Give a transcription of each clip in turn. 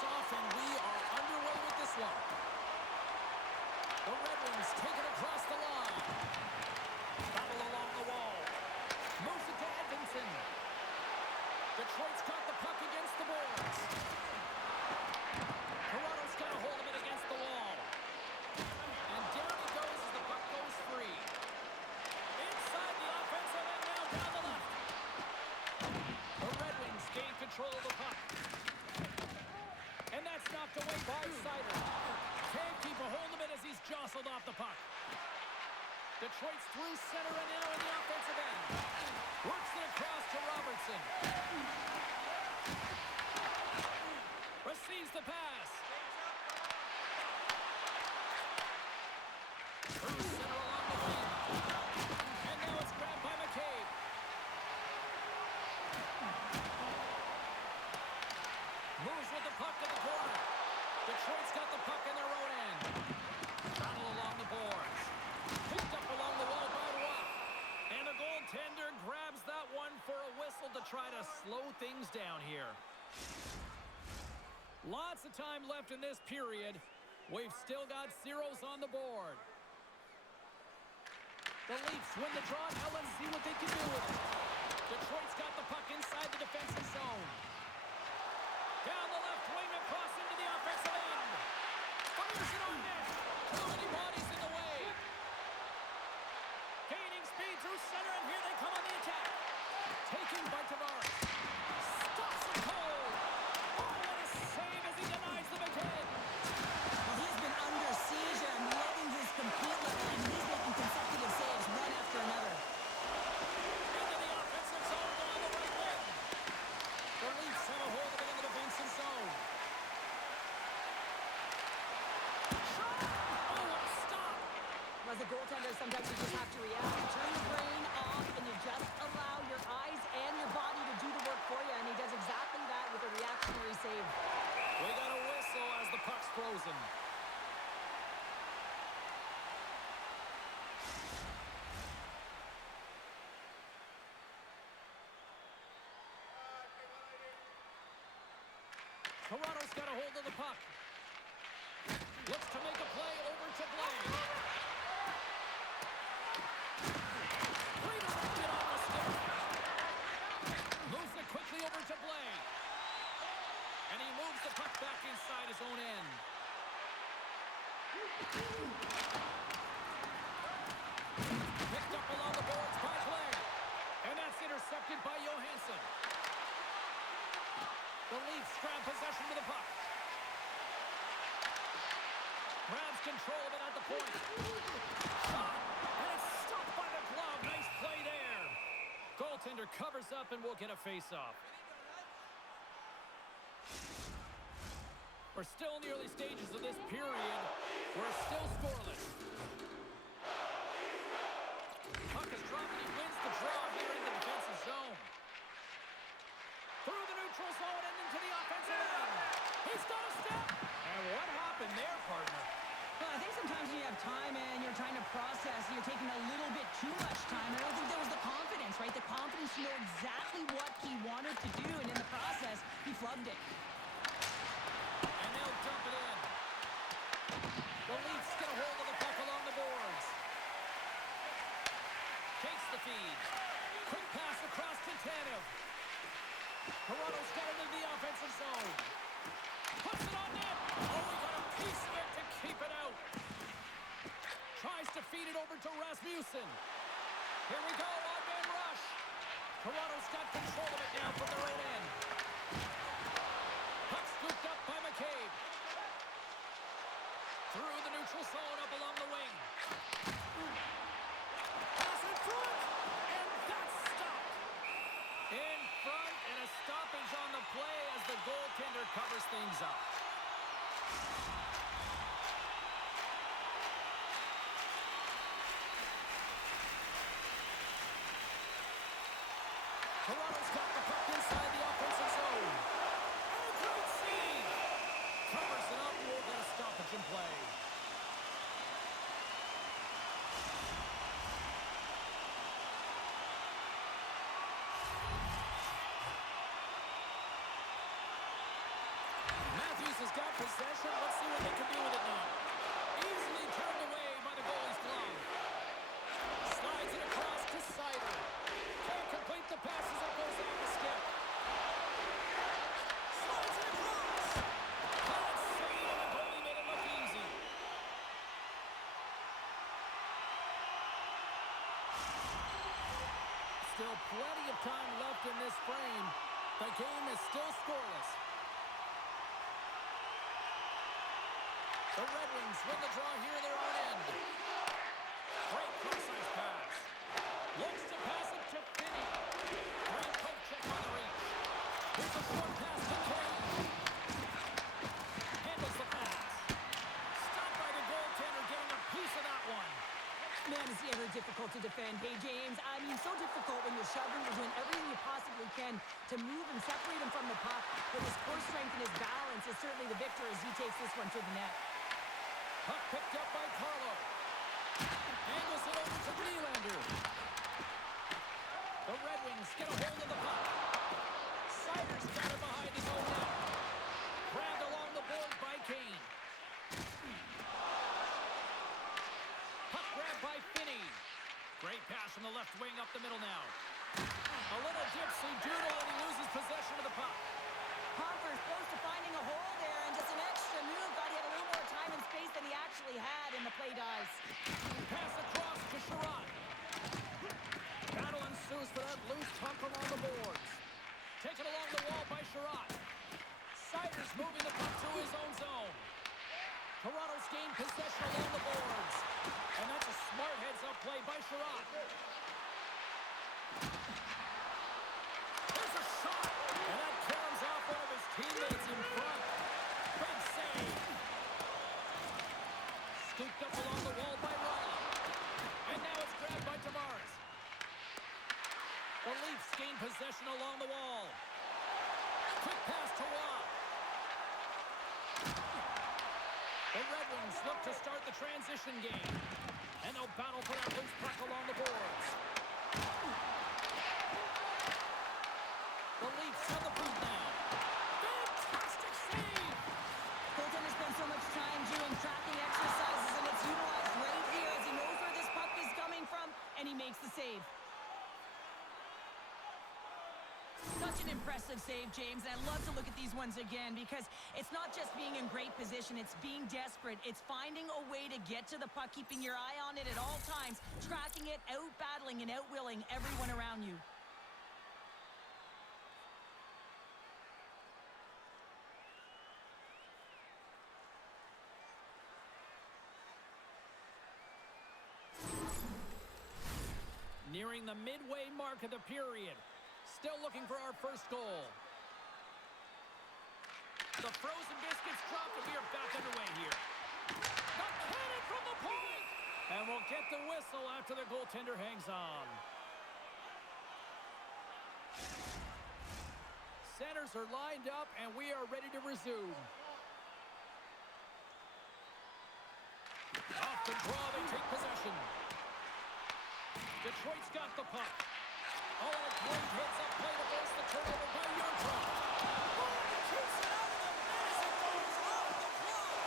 face-off, and we are underway with this one. The Red Wings take it across the line. Battle along the wall. Moves it to Edmondson. Detroit's got the puck against the boards. Toronto's got a hold of it against the wall. And down he goes as the puck goes free. Inside the offensive end now down the left. The Red Wings gain control of the puck. And that's knocked away by Sider. Can't keep a hold of it as he's jostled off the puck. Detroit's through center and now in the offensive end. Works it across to Robertson. Receives the pass. Through center along the wing. And now it's grabbed by McCabe. Moves with the puck to the corner. Detroit's got the puck in their own end. Battle along the boards. Picked up along the wall by Rock. And the goaltender grabs that one for a whistle to try to slow things down here. Lots of time left in this period. We've still got zeros on the board. The Leafs win the draw. Now let's see what they can do with it. Detroit's got the puck inside the defensive zone. Down the left wing across into the offensive end. Fires it on net. Too many bodies in the way. Gaining speed through center, and here they come on the attack. Taken by Tavares. Stops it cold. Oh, what a save as he denies the McKinnon. Well, he's been under siege, and I'm loving his complete level, and he's making consecutive saves one after another. Into the offensive zone down the right wing. The Leafs have a hold of it in the defensive zone. Shot! Oh, what a stop! As a goaltender, sometimes you just have to react. You turn the brain off, and you just allow your eyes and your body to do the work for you, and he does exactly that with a reactionary save. We got a whistle as the puck's frozen. Toronto's got a hold of the puck. Looks to make a play over to Blake. Redirected off the stick. Moves it quickly over to Blake. And he moves the puck back inside his own end. Picked up along the boards by Blake. And that's intercepted by Johansson. The Leafs grab possession with the puck. Grabs control of it at the point. Shot! And it's stopped by the glove. Nice play there. Goaltender covers up and we'll get a face-off. We're still in the early stages of this period. We're still scoreless. Puck is dropped and he wins the draw here in the defensive zone. Through the neutral zone and into the offensive end. He's got a step. And what happened there, partner? Well, I think sometimes when you have time and you're trying to process, you're taking a little bit too much time. I don't think there was the confidence, right? The confidence to know exactly what he wanted to do, and in the process, he flubbed it. And they'll dump it in. The Leafs get a hold of the puck along the boards. Takes the feed. Quick pass across to Tanev. Toronto's got into the offensive zone. Puts it on net. Oh, we got a piece of it to keep it out. Tries to feed it over to Rasmussen. Here we go, odd-man rush. Toronto's got control of it now from their own end. Puck scooped up by McCabe. Through the neutral zone, up along the wing. Pass in front, and that's stopped. In front, and a stoppage on the play as the goaltender covers things up. Toronto's got the puck inside the offensive zone. And a great save. Covers it up, we'll get a stoppage in play. Matthews possession. Let's see what they can do with it now. Easily turned away by the goalie's glove. Slides it across to Sider. Can't complete the pass as it goes off the skip. Slides it across. Can't save, and the goalie made it look easy. Still plenty of time left in this frame. The game is still scoreless. The Red Wings win the draw here in their own end. Great cross-ice pass. Looks to pass it to Finney. Great poke check on the reach. Here's a short pass to Kane. Handles the pass. Stopped by the goaltender, getting a piece of that one. Man, is he ever difficult to defend. Hey, James, I mean, so difficult when you're shoving, you're doing everything you possibly can to move and separate him from the puck. But his core strength and his balance is certainly the victor as he takes this one to the net. Puck picked up by Carlo. Angles it over to Nylander. The Red Wings get a hold of the puck. Sider's got it behind his own net. Grabbed along the board by Kane. Puck grabbed by Finney. Great pass from the left wing up the middle now. A little gypsy doodle and he loses possession of the puck. Harper's close to finding a hole there, and just an extra move. Thought he had a little more time and space than he actually had, and the play dies. Pass across to Sherrod. Battle ensues for that loose puck along the boards. Taken along the wall by Sherrod. Sider's moving the puck through his own zone. Toronto's gained possession along the boards. And that's a smart heads-up play by Sherrod. There's a shot! And that caroms off one of his teammates in front. Big save. Scooped up along the wall by Riley. And now it's grabbed by Tavares. The Leafs gain possession along the wall. Quick pass to Waugh. The Red Wings look to start the transition game. And they'll battle for that loose puck along the boards. The Leafs on the boot now. Fantastic save! Goaltender spends so much time doing tracking exercises, and it's utilized right here as he knows where this puck is coming from, and he makes the save. Such an impressive save, James, and I love to look at these ones again because it's not just being in great position, it's being desperate. It's finding a way to get to the puck, keeping your eye on it at all times, tracking it, out-battling and out-willing everyone around you. Nearing the midway mark of the period. Still looking for our first goal. The frozen biscuits dropped and we are back underway here. The cannon from the point! And we'll get the whistle after the goaltender hangs on. Centers are lined up and we are ready to resume. Off the draw, they take possession. Detroit's got the puck. Oh, a great heads-up play to force the turnover by Yurtron. Oh, he keeps it out of the net as it goes off the glove.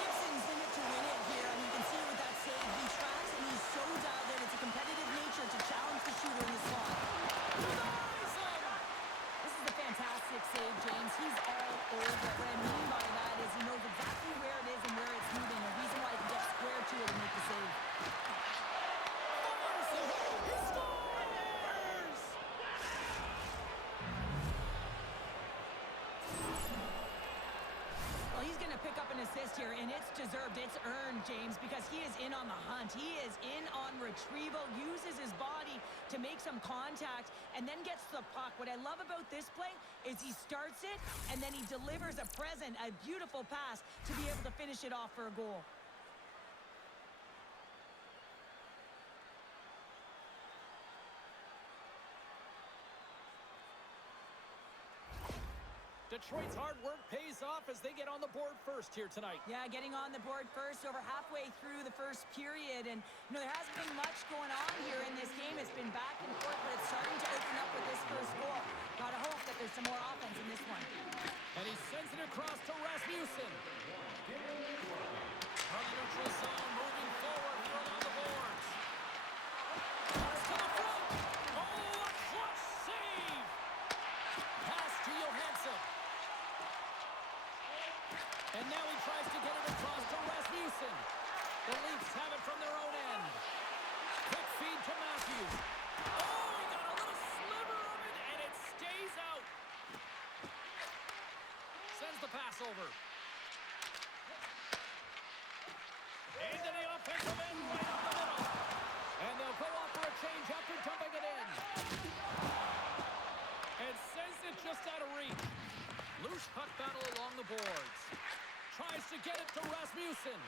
Gibson's in it to win it here, and you can see with that save, he tracks and he's so dialed in. It's a competitive nature to challenge the shooter in the slot. This is a fantastic save, James. He's all over it. What I mean by that is he knows exactly where it is and where it's moving, a reason why he can get square to it and make the save. Pick up an assist here, and it's deserved, it's earned, James, because he is in on the hunt. He is in on retrieval, uses his body to make some contact, and then gets the puck. What I love about this play is he starts it, and then he delivers a present, a beautiful pass to be able to finish it off for a goal. Detroit's hard work pays off as they get on the board first here tonight. Yeah, getting on the board first over halfway through the first period. And, you know, there hasn't been much going on here in this game. It's been back and forth, but it's starting to open up with this first goal. Gotta hope that there's some more offense in this one. And he sends it across to Rasmussen. From the neutral zone, moving forward here along the boards. Pass to the front. Oh, a clutch save. Pass to Johansson. And now he tries to get it across to Rasmussen. The Leafs have it from their own end. Quick feed to Matthews. Oh, he got a little sliver of it, and it stays out. Sends the pass over. Into the offensive end, right up the middle. And they'll go off for a change after dumping it in. And sends it just out of reach. Loose puck battle along the boards. Tries to get it to Rasmussen.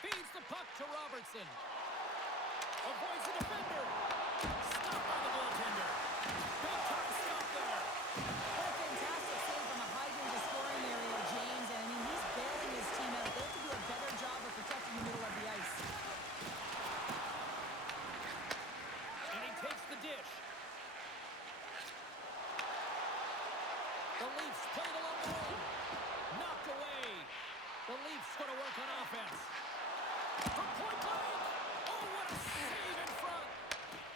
Feeds the puck to Robertson. Avoids the defender. Stopped by the goaltender. Big time stop there. What a fantastic save from a high-danger scoring area, James. And, I mean, he's bailing his team out. They have to do a better job of protecting the middle of the ice. And he takes the dish. The Leafs played along the wing. Knocked away. The Leafs going to work on offense. From point blank. Oh, what a save in front.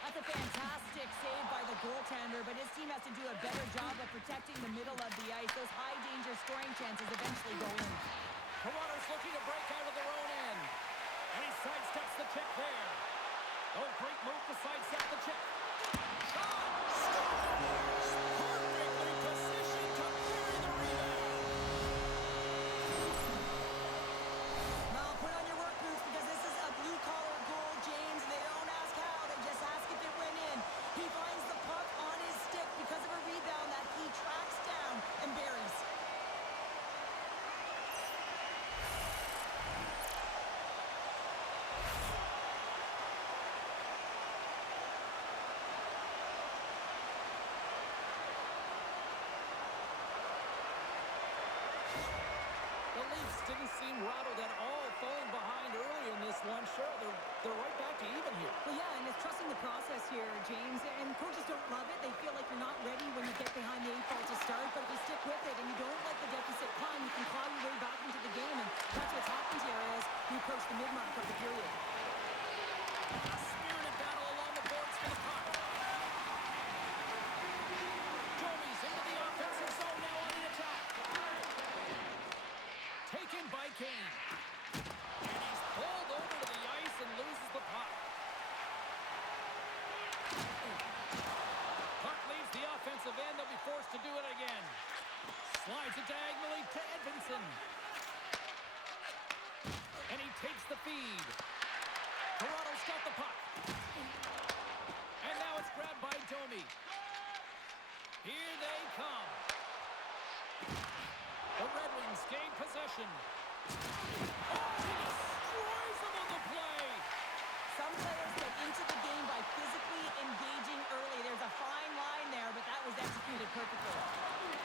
That's a fantastic save by the goaltender, but his team has to do a better job of protecting the middle of the ice. Those high-danger scoring chances eventually go in. Toronto's looking to break out of their own end. And he sidesteps the check there. Oh, great move to sidestep the check. Shot! Scores! Perfectly positioned to bury the rebound. Now put on your work boots because this is a blue-collar goal, James. They don't ask how, they just ask if it went in. He finds the puck on his stick because of a rebound that he tracks down and buries. The Leafs didn't seem rattled at all, falling behind early in this one. Sure, they're right back to even here. Well, yeah, and it's trusting the process here, James. And coaches don't love it. They feel like you're not ready when you get behind the 8 ball to start. But if you stick with it and you don't let the deficit climb, you can claw your way back into the game. And that's what's happened here as we approach the mid-mark of the period. A spirited battle along the boards for the puck. Domi's into the offensive zone now on the attack. Taken by Kane. And he's pulled over to the ice and loses the puck. Puck leaves the offensive end. They'll be forced to do it again. Slides it diagonally to Edvinsson. And he takes the feed. Toronto's got the puck. And now it's grabbed by Domi. Here they come. The Red Wings gain possession. Oh, he destroys them on the play. Some players get into the game by physically engaging early. There's a fine line there, but that was executed perfectly.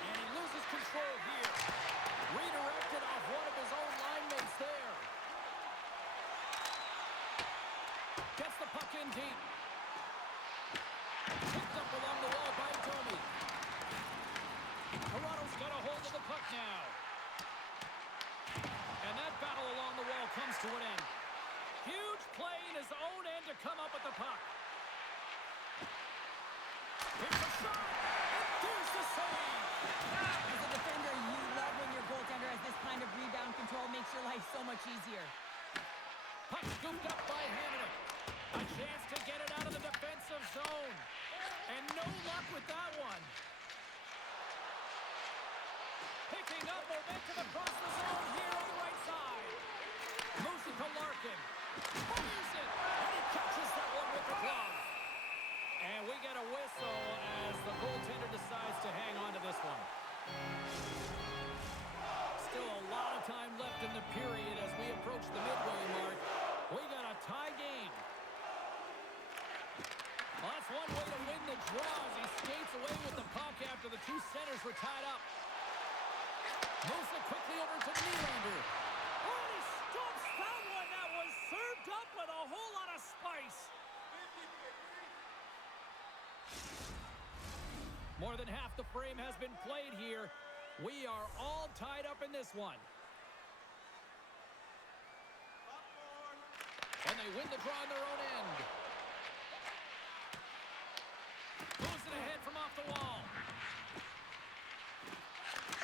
And he loses control here. Redirected off one of his own line mates there. Gets the puck in deep. Picked up along the wall by Domi. Toronto's got a hold of the puck now. And that battle along the wall comes to an end. Huge play in his own end to come up with the puck. Here's a shot. And there's the save. As a defender, you love when your goaltender has this kind of rebound control. Makes your life so much easier. Puck scooped up by Hamonic. A chance to get it out of the defensive zone. And no luck with that one. Picking up momentum across the zone here on the right side. Moves it to Larkin. Fires it. And he catches that one with the glove. And we get a whistle as the goaltender decides to hang on to this one. Still a lot of time left in the period as we approach the midway mark. We got a tie game. Well, that's one way to win the draw as he skates away with the puck after the two centers were tied up. Moves it quickly over to Nylander. Oh, he stomps that one. That was served up with a whole lot of spice. More than half the frame has been played here. We are all tied up in this one. And they win the draw on their own end. Moves it ahead from off the wall.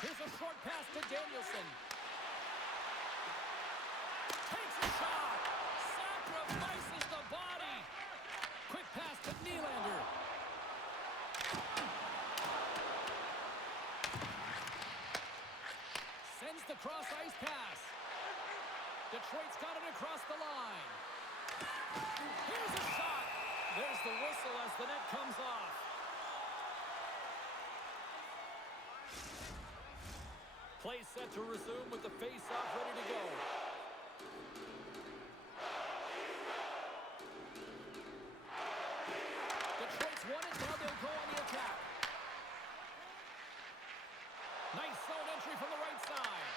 Here's a short pass to Danielson. Takes a shot. Sacrifices the body. Quick pass to Nylander. Sends the cross-ice pass. Detroit's got it across the line. Here's a shot. There's the whistle as the net comes off. Play set to resume with the face-off ready to go. Detroit's won it. Now they'll go on the attack. Nice zone entry from the right side.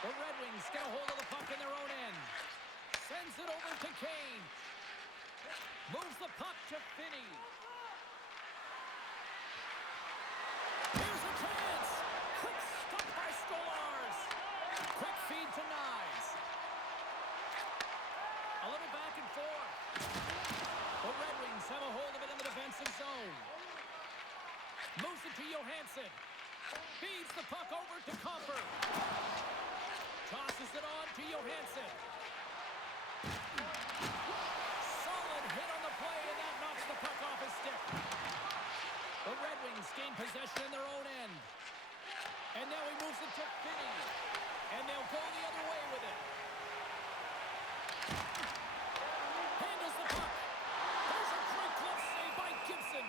The Red Wings get a hold of the puck in their own end. Sends it over to Kane. Moves the puck to Finney. Here's a chance. Quick stop by Stolarz. Quick feed to Nyes. A little back and forth. The Red Wings have a hold of it in the defensive zone. Moves it to Johansson. Feeds the puck over to Comfort. Tosses it on to Johansson. Solid hit on the play, and that knocks the puck off his stick. The Red Wings gain possession in their own end. And now he moves it to Finney. And they'll go the other way with it. Handles the puck. There's a great glove save by Gibson.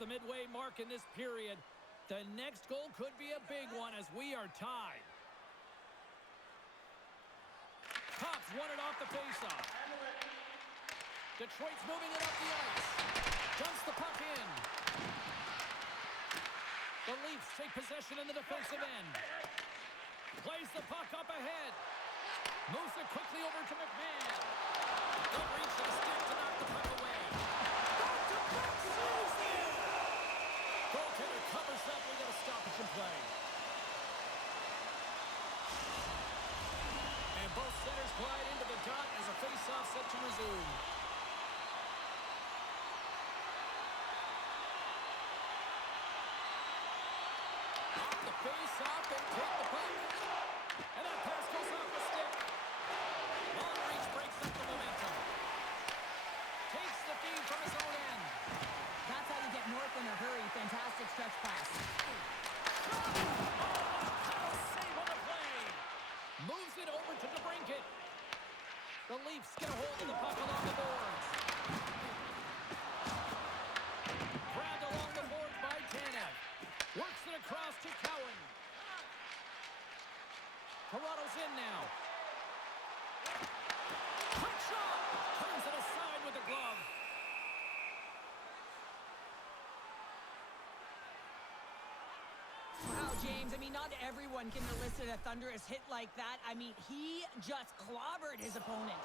The midway mark in this period. The next goal could be a big one as we are tied. Cops won it off the faceoff. Detroit's moving it up the ice. Dumps the puck in. The Leafs take possession in the defensive end. Plays the puck up ahead. Moves it quickly over to McMahon. Don't reach the stick to knock the puck away. Back-to-back saves there. Goaltender covers up. We got a stoppage in play. And both centers glide into the dot as a face-off set to resume. Off the face-off, they take the puck. And that pass goes off the stick. Long reach breaks up the momentum. Takes the feed from his own end. That's how you get north in a hurry. Fantastic stretch pass. Oh, save on the play. Moves it over to DeBrincat. The Leafs get a hold of the puck along the boards. Grabbed along the boards by Tanev. Works it across to Cowan. Toronto's in now. Quick shot. Turns it aside with the glove. Wow, James, I mean, not everyone can elicit a thunderous hit like that. I mean, he just clobbered his opponent.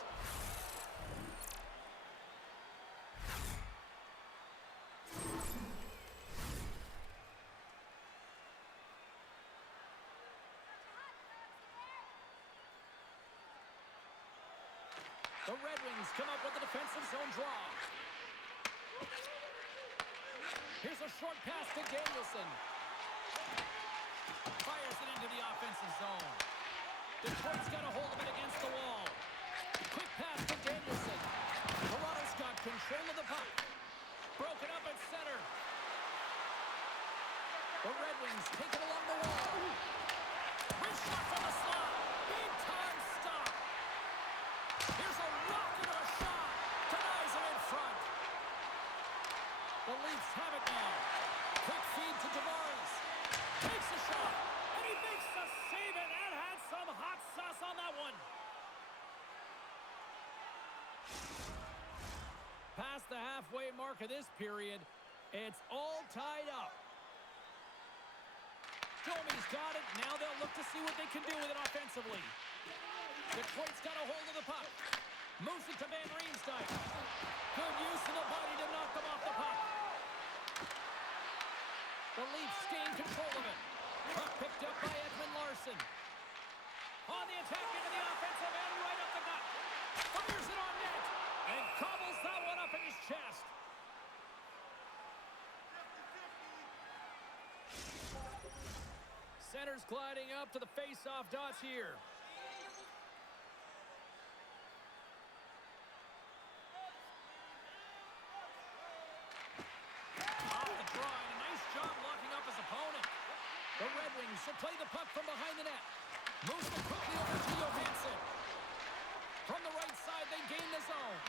The Red Wings come up with a defensive zone draw. Here's a short pass to Danielson. Fires it into the offensive zone. Detroit's got a hold of it against the wall. Quick pass to Danielson. Toronto's got control of the puck. Broken up at center. The Red Wings take it along the wall. Wrist shot from the slot. Big time stop. Here's a rocket of a shot. Denies it in front. The Leafs have it now. Quick feed to Tavares. Takes a shot. And he makes the save, and that had some hot sauce on that one. past the halfway mark of this period. It's all tied up. Domi's got it. Now they'll look to see what they can do with it offensively. Detroit's got a hold of the puck. Moves it to Van Riemsdyk. Good use of the body to knock them off the puck. The Leafs gain control of it. Puck picked up by Edmund Larson. On the attack into the offensive end, right up the gut. Fires it on net. And cobbles that one up in his chest. Center's gliding up to the face-off dots here. Off the draw, and a nice job locking up his opponent. The Red Wings will play the puck from behind the net. Moves it quickly over to Johansson. From the right side, they gain the zone.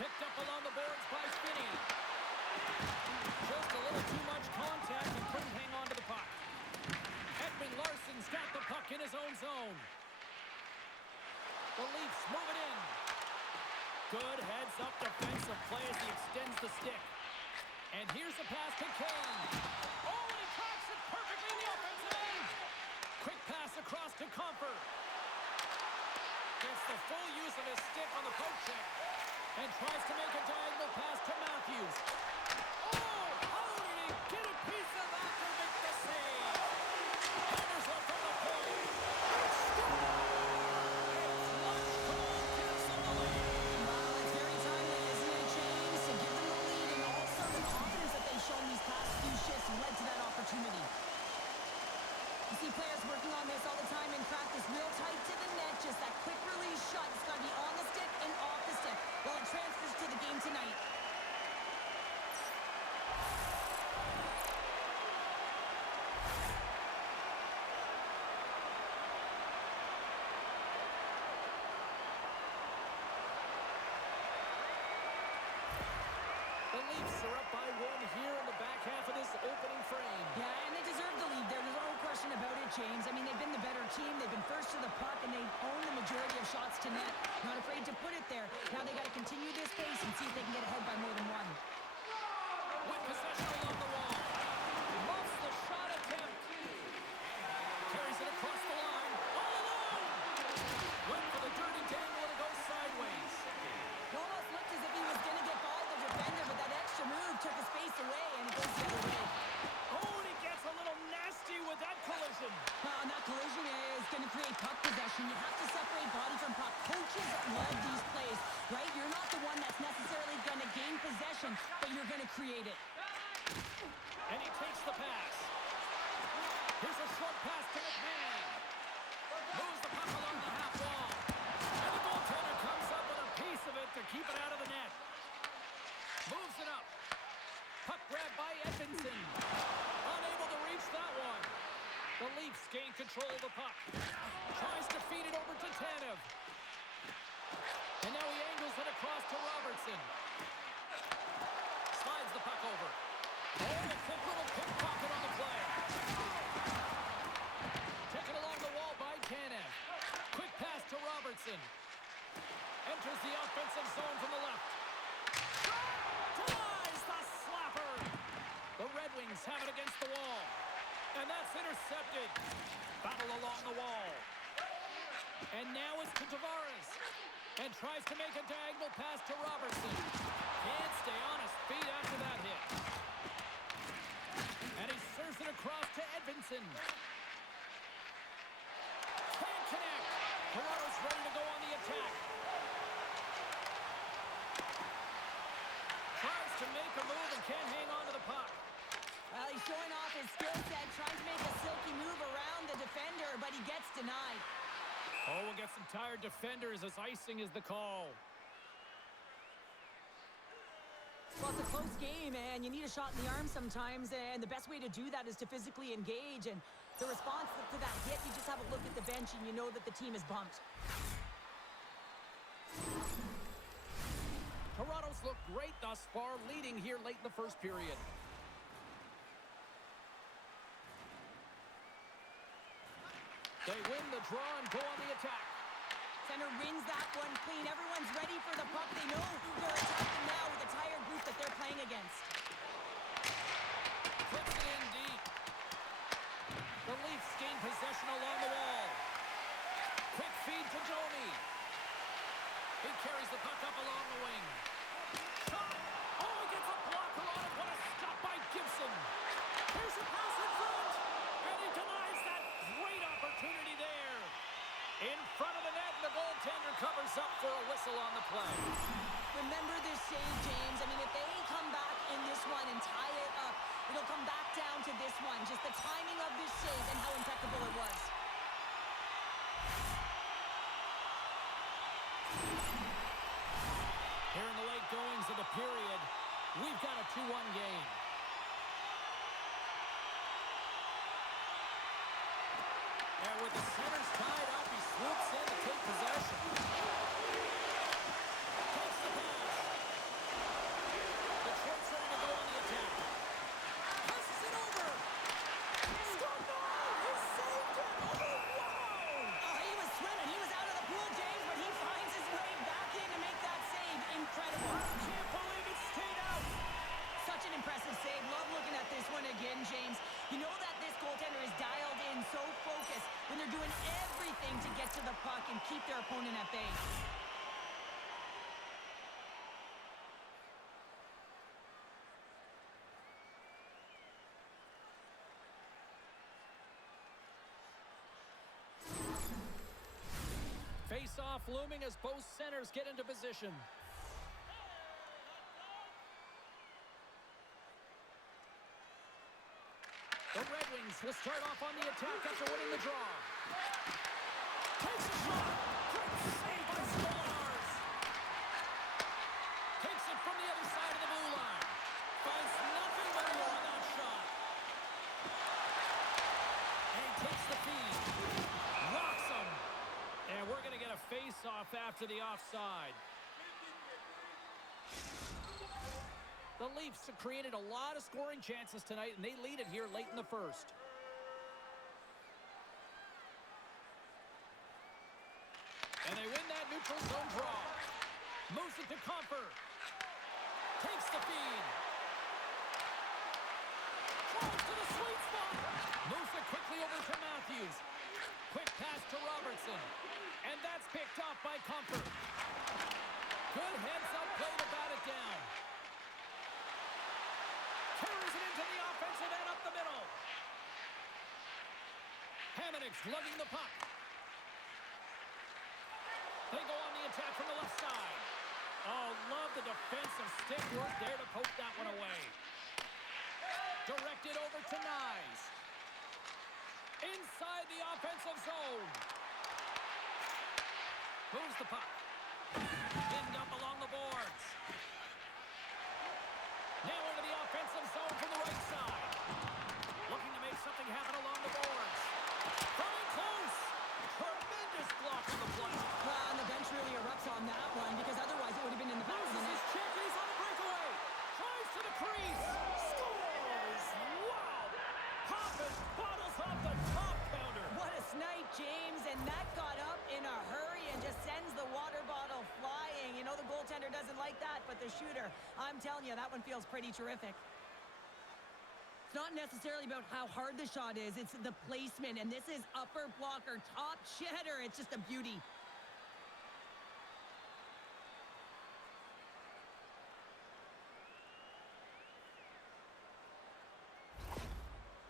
Picked up along the boards by Spinney. Just a little too much contact and couldn't hang on to the puck. Edmund Larson's got the puck in his own zone. The Leafs move it in. Good heads-up defensive play as he extends the stick. And here's the pass to Kane. Oh, and he tracks it perfectly in the offensive end. Quick pass across to Comfort. Gets the full use of his stick on the poke check. And tries to make a diagonal pass to Matthews. Oh, how did he get a piece of that to make the save? Anderson from the point. It's lunch time, cancel the lead. Wow, it's very timely, isn't it, James? To give them the lead and also the confidence that they've shown these past few shifts led to that opportunity. You see players working on this all the time in practice, real tight to the net, just that quick release shot. It's got to be on the stick and off the stick. Well, it transfers to the game tonight. The Leafs are up by one here in the back half of this opening frame. Yeah, and they deserve the lead there. There's no question about it, James. I mean, they've been the better team. They've been first to the puck, and they own the majority of shots to net. Not afraid to put it there. Now they got to continue this pace and see if they can get ahead by more than one. With possession along the wall. Muffs the shot attempt. Carries it across the line. All alone. Went for the dirty dangle and it goes sideways. It almost looked as if he was going to get by the defender, but that extra move took his space away, and it goes the other way. Oh, and he gets a little nasty with that collision. And that collision is going to create puck possession. You have to separate body from puck. Coaches love these plays, right? You're not the one that's necessarily going to gain possession, but you're going to create it. And he takes the pass. Here's a short pass to McMahon. Moves the puck along the half wall. And the goaltender comes up with a piece of it to keep it out of the net. Moves it up. Puck grabbed by Edmondson. Unable to reach that one. The Leafs gain control of the puck. Tries to feed it over to Tanev. And now he angles it across to Robertson. Slides the puck over. Oh, a quick little pickpocket on the play. Taken along the wall by Tanev. Quick pass to Robertson. Enters the offensive zone from the left. Denies the slapper. The Red Wings have it against the wall. And that's intercepted. Battle along the wall. And now it's to Tavares. And tries to make a diagonal pass to Robertson. Can't stay on his feet after that hit. And he serves it across to Edmondson. Can't connect. Toronto's ready to go on the attack. Tries to make a move and can't hang on to the puck. Well, he's showing off his skill set, trying to make a silky move around the defender, but he gets denied. Oh, we'll get some tired defenders as icing is the call. Well, it's a close game, and you need a shot in the arm sometimes, and the best way to do that is to physically engage, and the response to that hit, you just have a look at the bench, and you know that the team is bumped. Toronto's looked great thus far, leading here late in the first period. They win the draw and go on the attack. Center wins that one clean. Everyone's ready for the puck. They know they're attacking now with a tired group that they're playing against. Puts it in deep. The Leafs gain possession along the wall. Quick feed to Johnny. He carries the puck up along the wing. Shot! Oh, he gets a blocker on it. What a stop by Gibson. Here's a pass in front. And he denies that great opportunity there. In front of the net, and the goaltender covers up for a whistle on the play. Remember this save, James. I mean, if they come back in this one and tie it up, it'll come back down to this one. Just the timing of this save and how impeccable it was. Here in the late goings of the period, we've got a 2-1 game. And with the centers tied up, he swoops in to take possession. Takes the pass. Detroit's ready to go on the attack. Passes it over. Scored! No! He saved it! Oh, wow! Oh, he was swimming. He was out of the pool, James, but he finds his way back in to make that save. Incredible. I can't believe it stayed out. Such an impressive save. Love looking at this one again, James. You know that this goaltender is dialed in, so focused when they're doing everything to get to the puck and keep their opponent at bay. Face-off looming as both centers get into position. The Red Wings will start off on the attack after winning the draw. Takes a shot. Great save by Stolarz. Takes it from the other side of the blue line. Finds nothing but a on that shot. And he takes the feed. Rocks him. And we're going to get a face-off after the offside. The Leafs have created a lot of scoring chances tonight, and they lead it here late in the first. And they win that neutral zone draw. Moves it to Comfer. Takes the feed. Drives to the sweet spot. Moves it quickly over to Matthews. Quick pass to Robertson. And that's picked up by Comfer. Good heads-up play to bat it down. Carries it into the offensive end up the middle. Hamonic's lugging the puck. They go on the attack from the left side. Oh, love the defensive stick work there to poke that one away. Directed over to Nyes. Inside the offensive zone. Moves the puck. Pinned up along the boards. Now into the offensive zone from the right side. Looking to make something happen along the boards. Coming close. Tremendous block on the play. Well, and the bench really erupts on that one because otherwise it would have been in the back of the Loses net. his check. He's on the breakaway. Drives to the crease. Scores. Wow. Popping bottles off the top counter. What a snipe, James, and that got up in a hurry and just sends the water bottle flying. You know the goaltender doesn't like that, but the shooter, I'm telling you, that one feels pretty terrific. It's not necessarily about how hard the shot is, it's the placement, and this is upper blocker, top cheddar. It's just a beauty.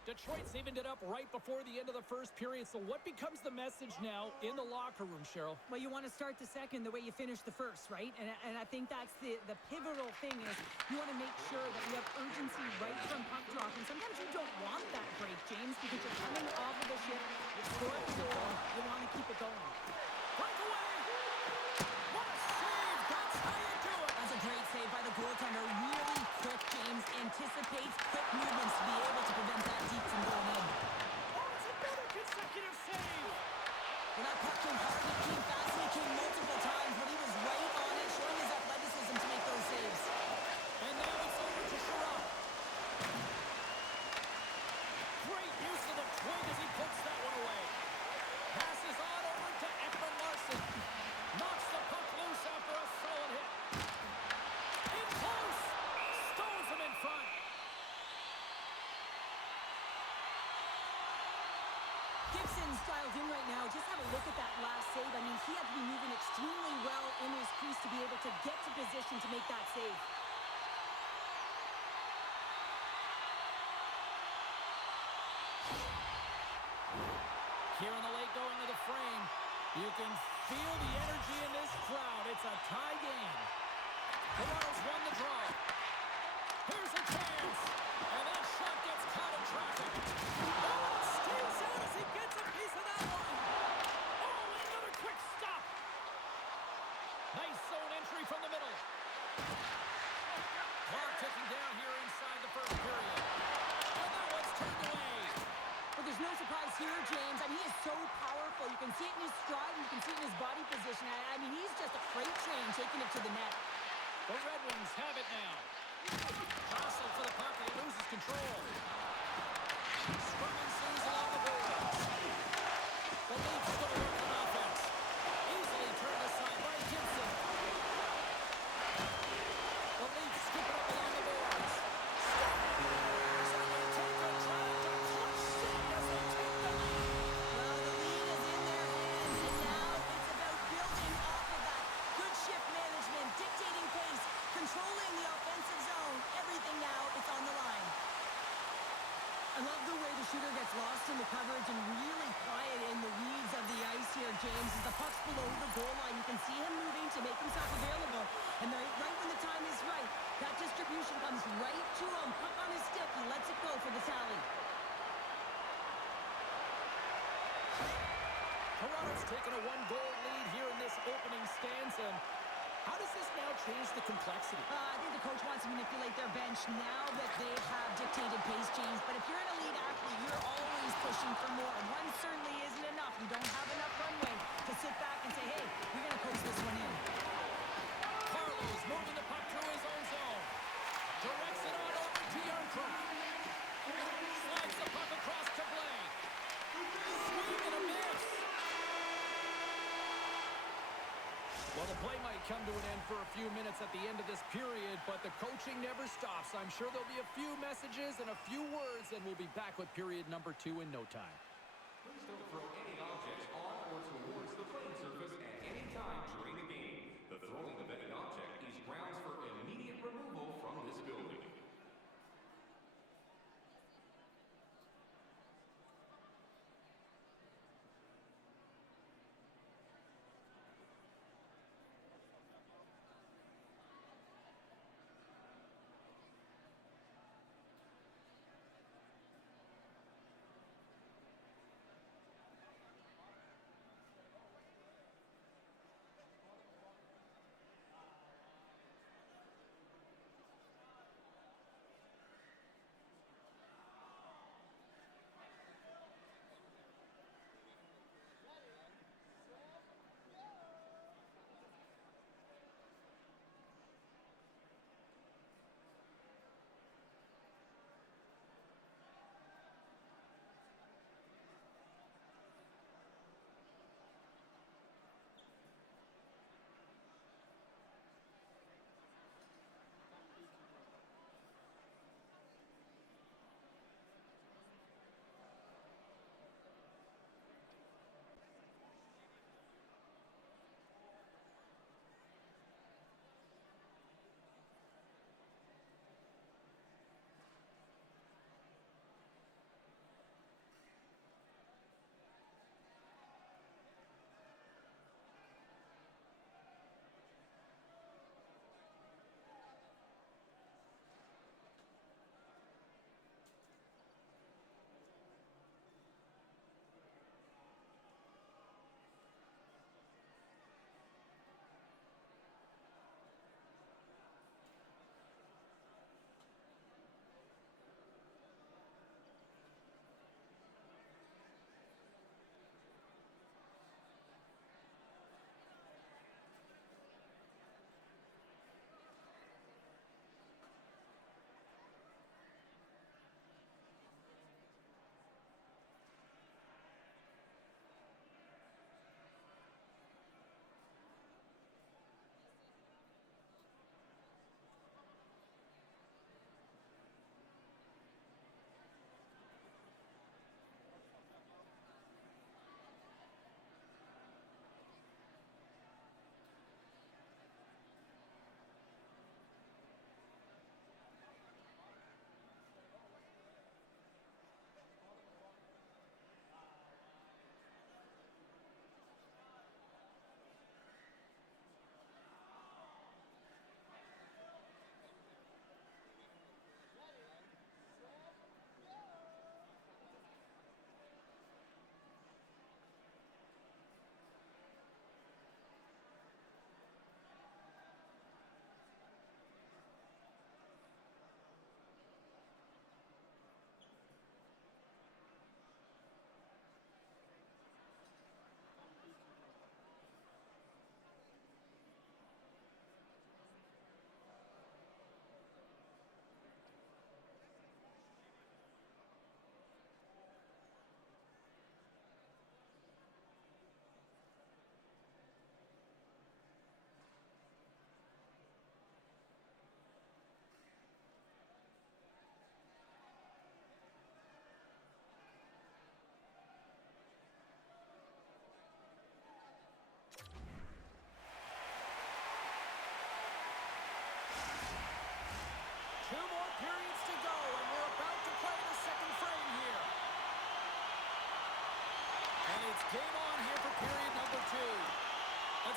Detroit's evened it up right before the end of the first period. So what becomes the message now in the locker room, Cheryl? Well, you want to start the second the way you finish the first, right? And I think that's the pivotal thing is you want to make sure that you have urgency right from puck drop. And sometimes you don't want that break, James, because you're coming off of the shift. You score a goal. You want to keep it going. Breakaway! What a save! That's how you do it! That's a great save by the goaltender. Really quick, James. Anticipates quick movements to be able to prevent that deep from going in. Oh, it's another consecutive save! Well, that puck came hard, it came fast, and it came multiple times, but he was right on it, showing his athleticism to make those saves. And now it's over to Sherrod. Gibson's dialed in right now. Just have a look at that last save. I mean, he had to be moving extremely well in his crease to be able to get to position to make that save. Here in the late going of the frame, you can feel the energy in this crowd. It's a tie game. Toronto's won the draw. Here's a chance. And that shot gets caught in traffic. Oh, it steals out as he gets a piece of that one. Oh, and another quick stop. Nice zone entry from the middle. Clock ticking down here inside the first period. And that one's turned away. But there's no surprise here, James. I mean, he is so powerful. You can see it in his stride, and you can see it in his body position. I mean, he's just a freight train taking it to the net. The Red Wings have it now. Jostled for the puck, and he loses control. Scrum ensues along the boards. The Leafs going to work on offense. Easily turned aside by Gibson. The Leafs scoop it up along the boards. Stars Undertaker trying to clutch save as they take the lead. Well, the lead is in their hands, and now it's about building off of that. Good shift management, dictating pace, controlling the offensive zone. Everything now, it's on the line. I love the way the shooter gets lost in the coverage and really quiet in the weeds of the ice here, James. As the puck's below the goal line, you can see him moving to make himself available. And right when the time is right, that distribution comes right to him. Puck on his stick, he lets it go for the tally. Toronto's taken a one-goal lead here in this opening stanza. How does this now change the complexity? I think the coach wants to manipulate their bench now that they have dictated pace, James. But if you're an elite athlete, you're always pushing for more. One certainly isn't enough. You don't have enough runway to sit back and say, hey, we're going to coast this one in. Carlos moving the puck through his own zone. Directs it on over to Yarncroft. Slides the puck across to Blake. Swing and a miss. Well, the play might come to an end for a few minutes at the end of this period, but the coaching never stops. I'm sure there'll be a few messages and a few words, and we'll be back with period number 2 in no time. Please don't throw any objects on or towards the playing surface at any time during the game. The throwing of any object is grounds for immediate removal from this building.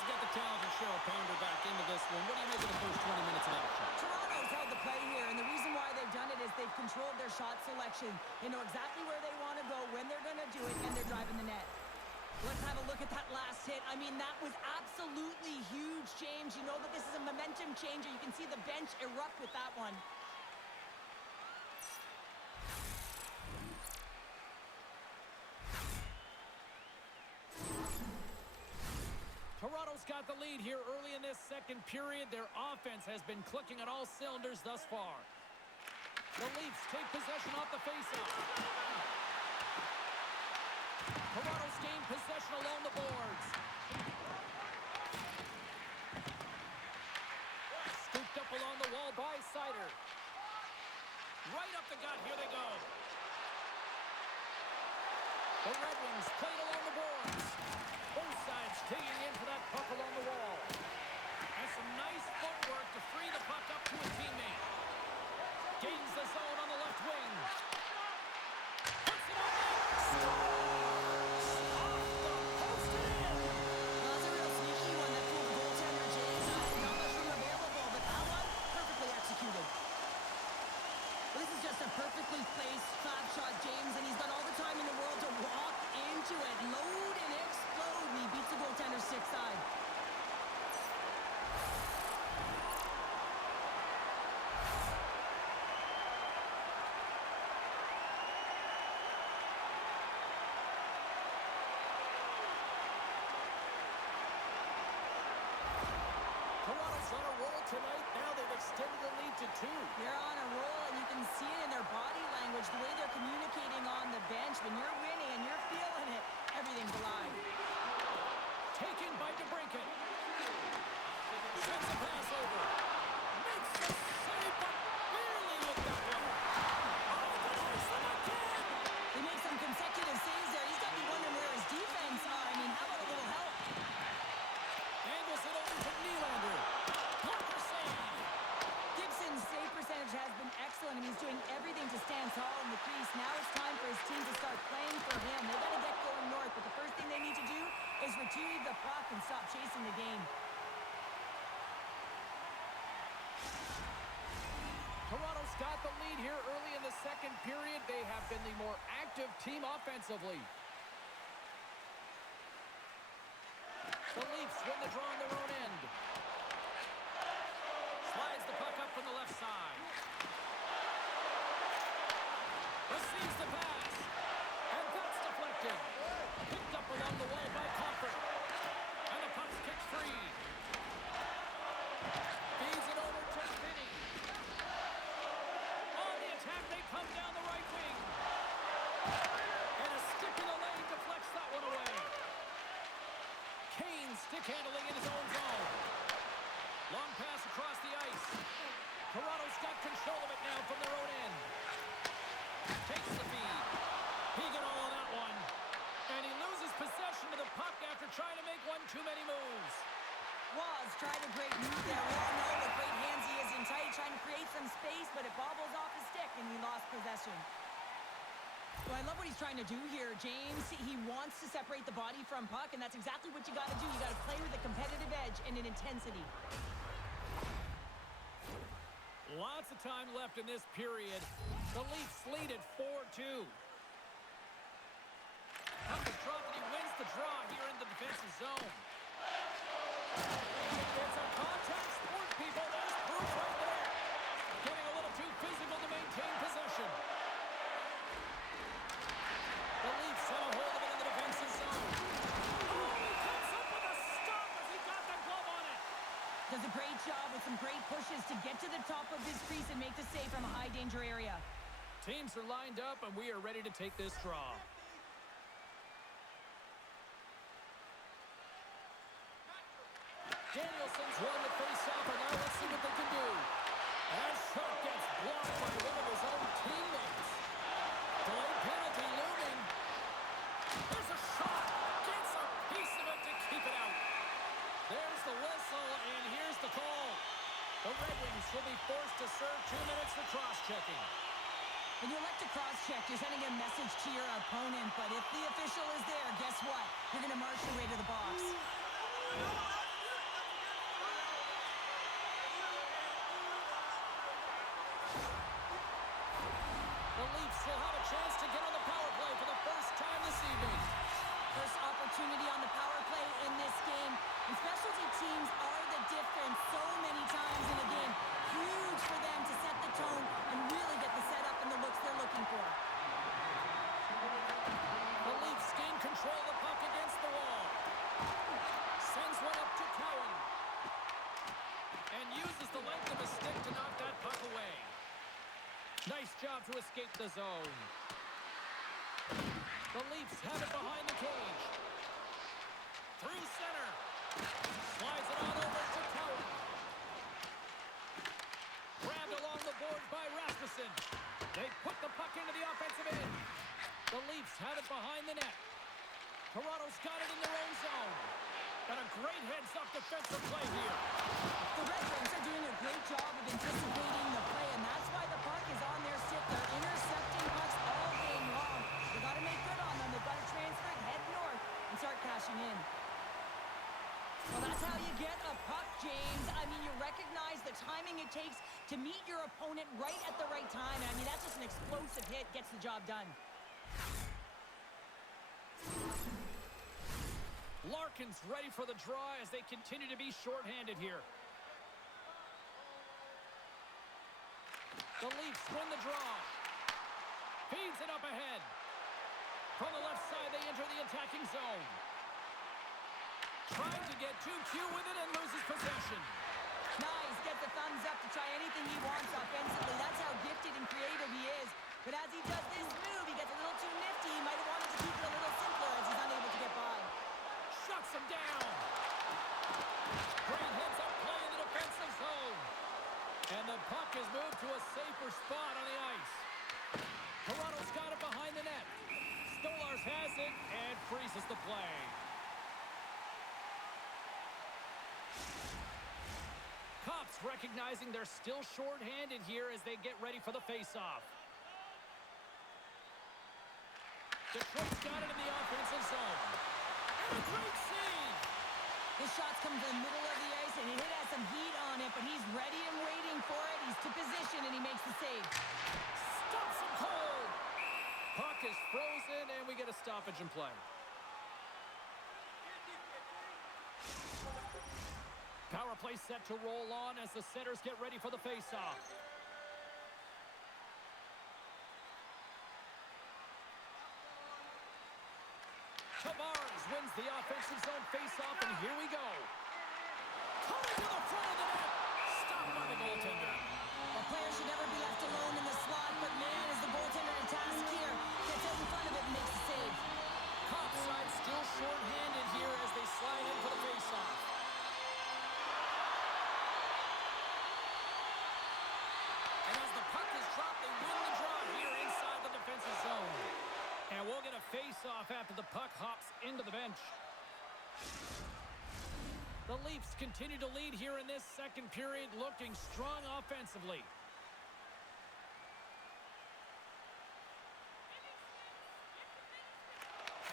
you got the talented Cheryl Pounder back into this one. What do you make of the first 20 minutes of action? Toronto's held the play here, and the reason why they've done it is they've controlled their shot selection. They know exactly where they want to go, when they're going to do it, and they're driving the net. Let's have a look at that last hit. I mean, that was absolutely huge, James. You know that this is a momentum changer. You can see the bench erupt with that one. Toronto's got the lead here early in this second period. Their offense has been clicking on all cylinders thus far. The Leafs take possession off the faceoff. Toronto's gained possession along the boards. Scooped up along the wall by Seider. Right up the gut. Here they go. The Red Wings played along the boards. Both sides digging in for that puck along the wall. And some nice footwork to free the puck up to a teammate. Gains the zone on the left wing. Puts it on net. Perfectly placed slap shot, James, and he's got all the time in the world to walk into it, load and explode, and he beats the goaltender's stick side. Toronto's on a roll tonight. Now they've extended the lead to 2. They're on a roll, and you can see it in their body language, the way they're communicating on the bench. When you're winning and you're feeling it, everything's alive. Taken by DeBrincat. Sends a pass over. Makes the save, but barely with that one. Oh, nice one again. They make some consecutive saves there. He's got me wondering where his defense are. I mean, how about a little help? Angles it over to Nylander. Blocker save. Gibson's save percentage has been excellent, and he's doing everything to stand tall in the crease. Now it's time for his team to start playing for him. They got to get going north, but the first thing they need to do is retrieve the puck and stop chasing the game. Toronto's got the lead here early in the second period. They have been the more active team offensively. The Leafs win the draw on their own end. Slides the puck up from the left side. Receives the pass. And that's deflected. Picked up along the wall by Comfort. And the puck's kicked free. Feeds it over to Finney. On the attack, they come down the right wing. And a stick in the lane deflects that one away. Kane stick handling in his own zone. Long pass across the ice. Toronto's got control of it now from their own end. Takes the feed. He got all of that one. And he loses possession of the puck after trying to make one too many moves. Was tried a great move there. We all know what great hands he is in tight, trying to create some space, but it bobbles off his stick, and he lost possession. Well, I love what he's trying to do here, James. He wants to separate the body from puck, and that's exactly what you got to do. You got to play with a competitive edge and an intensity. Lots of time left in this period. The Leafs lead at 4-2. Humphrey he wins the draw here in the defensive zone. It's a contact sport, people. There's proof right there. Getting a little too physical to maintain possession. The Leafs have a hold of it in the defensive zone. Oh, he comes up with a stop as he got the glove on it. Does a great job with some great pushes to get to the top of his crease and make the save from a high-danger area. Teams are lined up, and we are ready to take this draw. Danielson's won the face-off, and now let's see what they can do. That shot gets blocked by one of his own teammates. Delayed penalty looming. There's a shot. Gets a piece of it to keep it out. There's the whistle, and here's the call. The Red Wings will be forced to serve 2 minutes for cross-checking. When you elect to cross-check, you're sending a message to your opponent, but if the official is there, guess what? You're going to march your way to the box. will have a chance to get on the power play for the first time this evening. First opportunity on the power play in this game. And specialty teams are the difference so many times in a game. Huge for them to set the tone and really get the setup and the looks they're looking for. The Leafs gain control of the puck against the wall. Sends one up to Cowan. And uses the length of his stick to knock that puck away. Nice job to escape the zone. The Leafs have it behind the cage. Through center. Slides it on over to Cowan. Grabbed along the boards by Rasmussen. They put the puck into the offensive end. The Leafs have it behind the net. Toronto's got it in their own zone. Got a great heads-up defensive play here. The Red Wings are doing a great job of anticipating the play, and that's why the puck is on their stick. They're intercepting pucks all game long. They've got to make good on them. They've got to transfer it, head north, and start cashing in. Well, that's how you get a puck, James. I mean, you recognize the timing it takes to meet your opponent right at the right time. And I mean, that's just an explosive hit, gets the job done. Larkin's ready for the draw as they continue to be shorthanded here. The Leafs win the draw. Feeds it up ahead. From the left side, they enter the attacking zone. Trying to get too cute with it and loses possession. Nice, gets the thumbs up to try anything he wants offensively. That's how gifted and creative he is. But as he does this move, he gets a little too nifty. He might have wanted to keep it a little simpler as he's unable to get by. Shuts him down. Great heads-up play in the defensive zone. And the puck is moved to a safer spot on the ice. Toronto's got it behind the net. Stolarz has it and freezes the play. Cops recognizing they're still short-handed here as they get ready for the face-off. Detroit's got it in the offensive zone. And a great save! His shots come to the middle of the ice, and it has some heat on it, but he's ready and waiting for it. He's to position, and he makes the save. Stops him cold! Puck is frozen, and we get a stoppage in play. Power play set to roll on as the setters get ready for the face-off. Tavares wins the offensive zone face-off, and here we go. Coming to the front of the net. Stopped by the goaltender. A player should never be left alone in the slot, but man, is the goaltender in task here. Gets out in front of it and makes the save. Cop side still short-handed here as they slide in for the face-off. And as the puck is dropped, they win the draw here inside the defensive zone. And we'll get a face-off after the puck hops into the bench. The Leafs continue to lead here in this second period, looking strong offensively.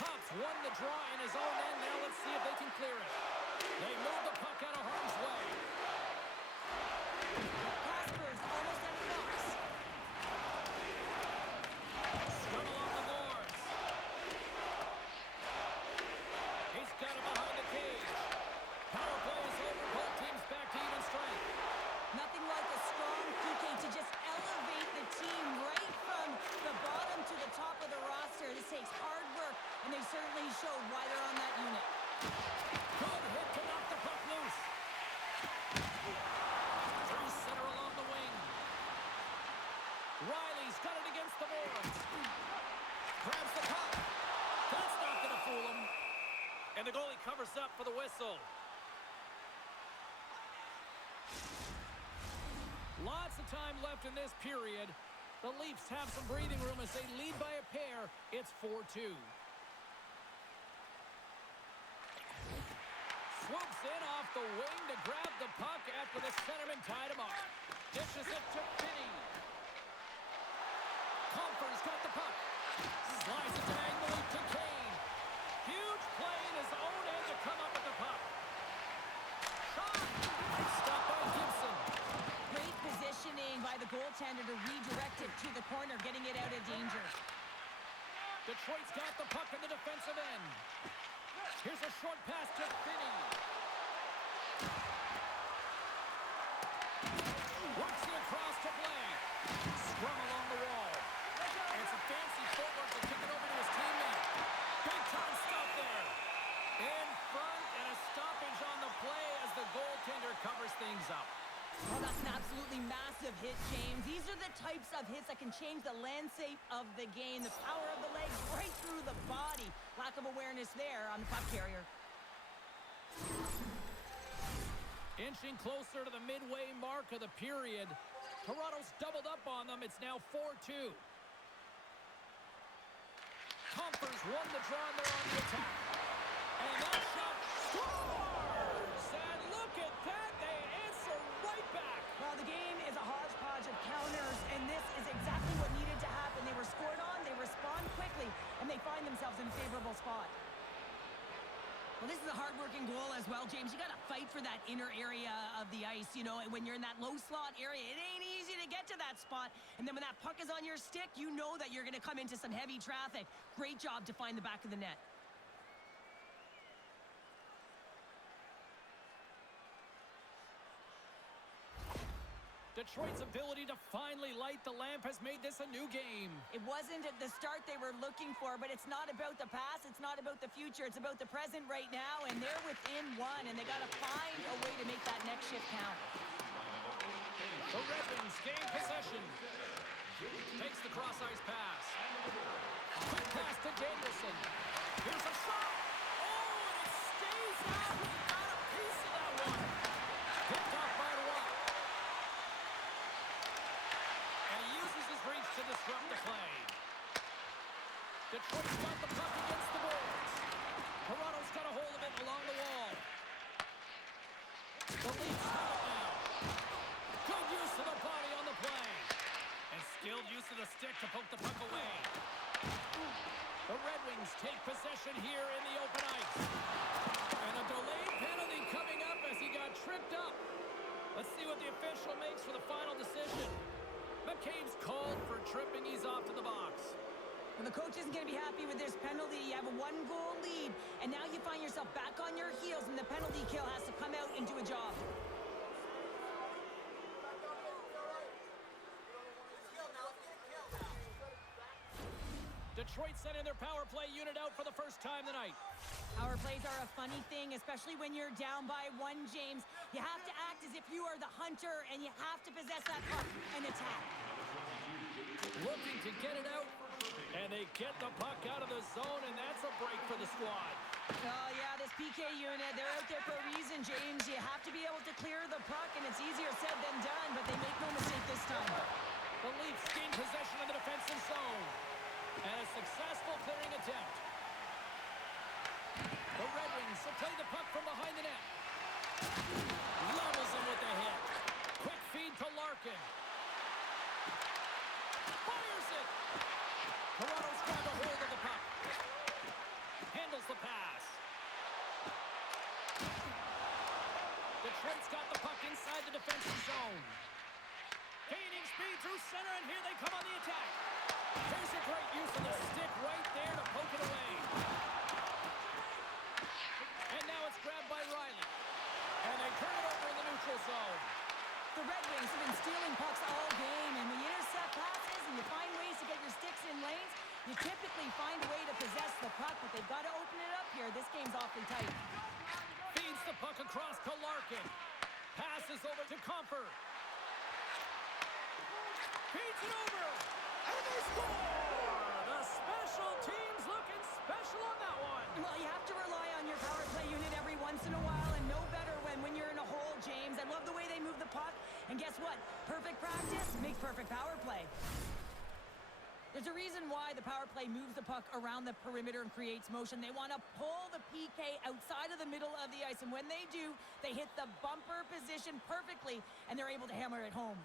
Cops won the draw in his own end. Now let's see if they can clear it. They move the puck out of harm's way. Casper's almost at the box. Scrum along the boards. He's got it behind the cage. Power play is over. Both teams back to even strength. Nothing like a strong PK to just elevate the team right from the bottom to the top of the roster. This takes hard work, and they certainly showed why they're on that unit. Good hit to knock the puck loose. Through center along the wing. Riley's got it against the boards. Grabs the puck. That's not going to fool him. And the goalie covers up for the whistle. Lots of time left in this period. The Leafs have some breathing room as they lead by a pair. It's 4-2. Swoops in off the wing to grab the puck after the centerman tied him up. Dishes it to Finney. Comfort's got the puck. Slides it diagonally to Kane. Huge play in his own end to come up with the puck. Shot. Nice stop by Gibson. Great positioning by the goaltender to redirect it to the corner, getting it out of danger. Detroit's got the puck in the defensive end. Here's a short pass to Finney. Works it across to Blake. Scrum along the wall. And some fancy footwork to kick it over to his teammate. Big time stop there. In front, and a stoppage on the play as the goaltender covers things up. Oh, that's an absolutely massive hit, James. These are the types of hits that can change the landscape of the game. The power of the legs right through the body. Lack of awareness there on the puck carrier. Inching closer to the midway mark of the period. Toronto's doubled up on them. It's now 4-2. Compher's won the draw and they're on the attack. And that shot scores! And look at that. They answer right back. Well, the game is a hodgepodge of counters, and this is exactly what needed to happen. They were scored on, they respond quickly, and they find themselves in a favorable spot. Well, this is a hard-working goal as well, James. You got to fight for that inner area of the ice. You know, when you're in that low slot area, it ain't easy to get to that spot. And then when that puck is on your stick, you know that you're going to come into some heavy traffic. Great job to find the back of the net. Detroit's ability to finally light the lamp has made this a new game. It wasn't at the start they were looking for, but it's not about the past, it's not about the future, it's about the present right now, and they're within one, and they got to find a way to make that next shift count. The Red Wings gain possession. Takes the cross-ice pass. Quick pass to Danielson. Here's a shot. Oh, and it stays out. He got a piece of that one. Picked off by Watt. And he uses his reach to disrupt the play. Detroit's got the puck against the boards. Toronto's got a hold of it along the wall. The Leafs have it now. Good use of the body on the play. And skilled use of the stick to poke the puck away. The Red Wings take possession here in the open ice. And a delayed penalty coming up as he got tripped up. Let's see what the official makes for the final decision. McCabe's called for tripping. He's off to the box. Well, the coach isn't going to be happy with this penalty. You have a one-goal lead, and now you find yourself back on your heels, and the penalty kill has to come out and do a job. Detroit sending their power play unit out for the first time tonight. Power plays are a funny thing, especially when you're down by one, James. You have to act as if you are the hunter, and you have to possess that puck and attack. Looking to get it out, and they get the puck out of the zone, and that's a break for the squad. Oh, yeah, this PK unit, they're out there for a reason, James. You have to be able to clear the puck, and it's easier said than done, but they make no mistake this time. The Leafs gain possession of the defensive zone, and a successful clearing attempt. The Red Wings will play the puck from behind the net. Levels him with the hit. Quick feed to Larkin. Fires it. Toronto's got a hold of the puck. Handles the pass. Detroit's got the puck inside the defensive zone. Gaining speed through center, and here they come on the attack. There's a great use of the stick right there to poke it away. And now it's grabbed by Riley. And they turn it over in the neutral zone. The Red Wings have been stealing pucks all game, and when you intercept passes and you find ways to get your sticks in lanes, you typically find a way to possess the puck, but they've got to open it up here. This game's awfully tight. Feeds the puck across to Larkin. Passes over to Compher. Feeds it over. And they score! The special teams looking special on that one. Well, you have to rely on your power play unit every once in a while, and no better when you're in a hole, James. I love the way they move the puck, and guess what? Perfect practice makes perfect power play. There's a reason why the power play moves the puck around the perimeter and creates motion. They want to pull the PK outside of the middle of the ice, and when they do, they hit the bumper position perfectly, and they're able to hammer it home.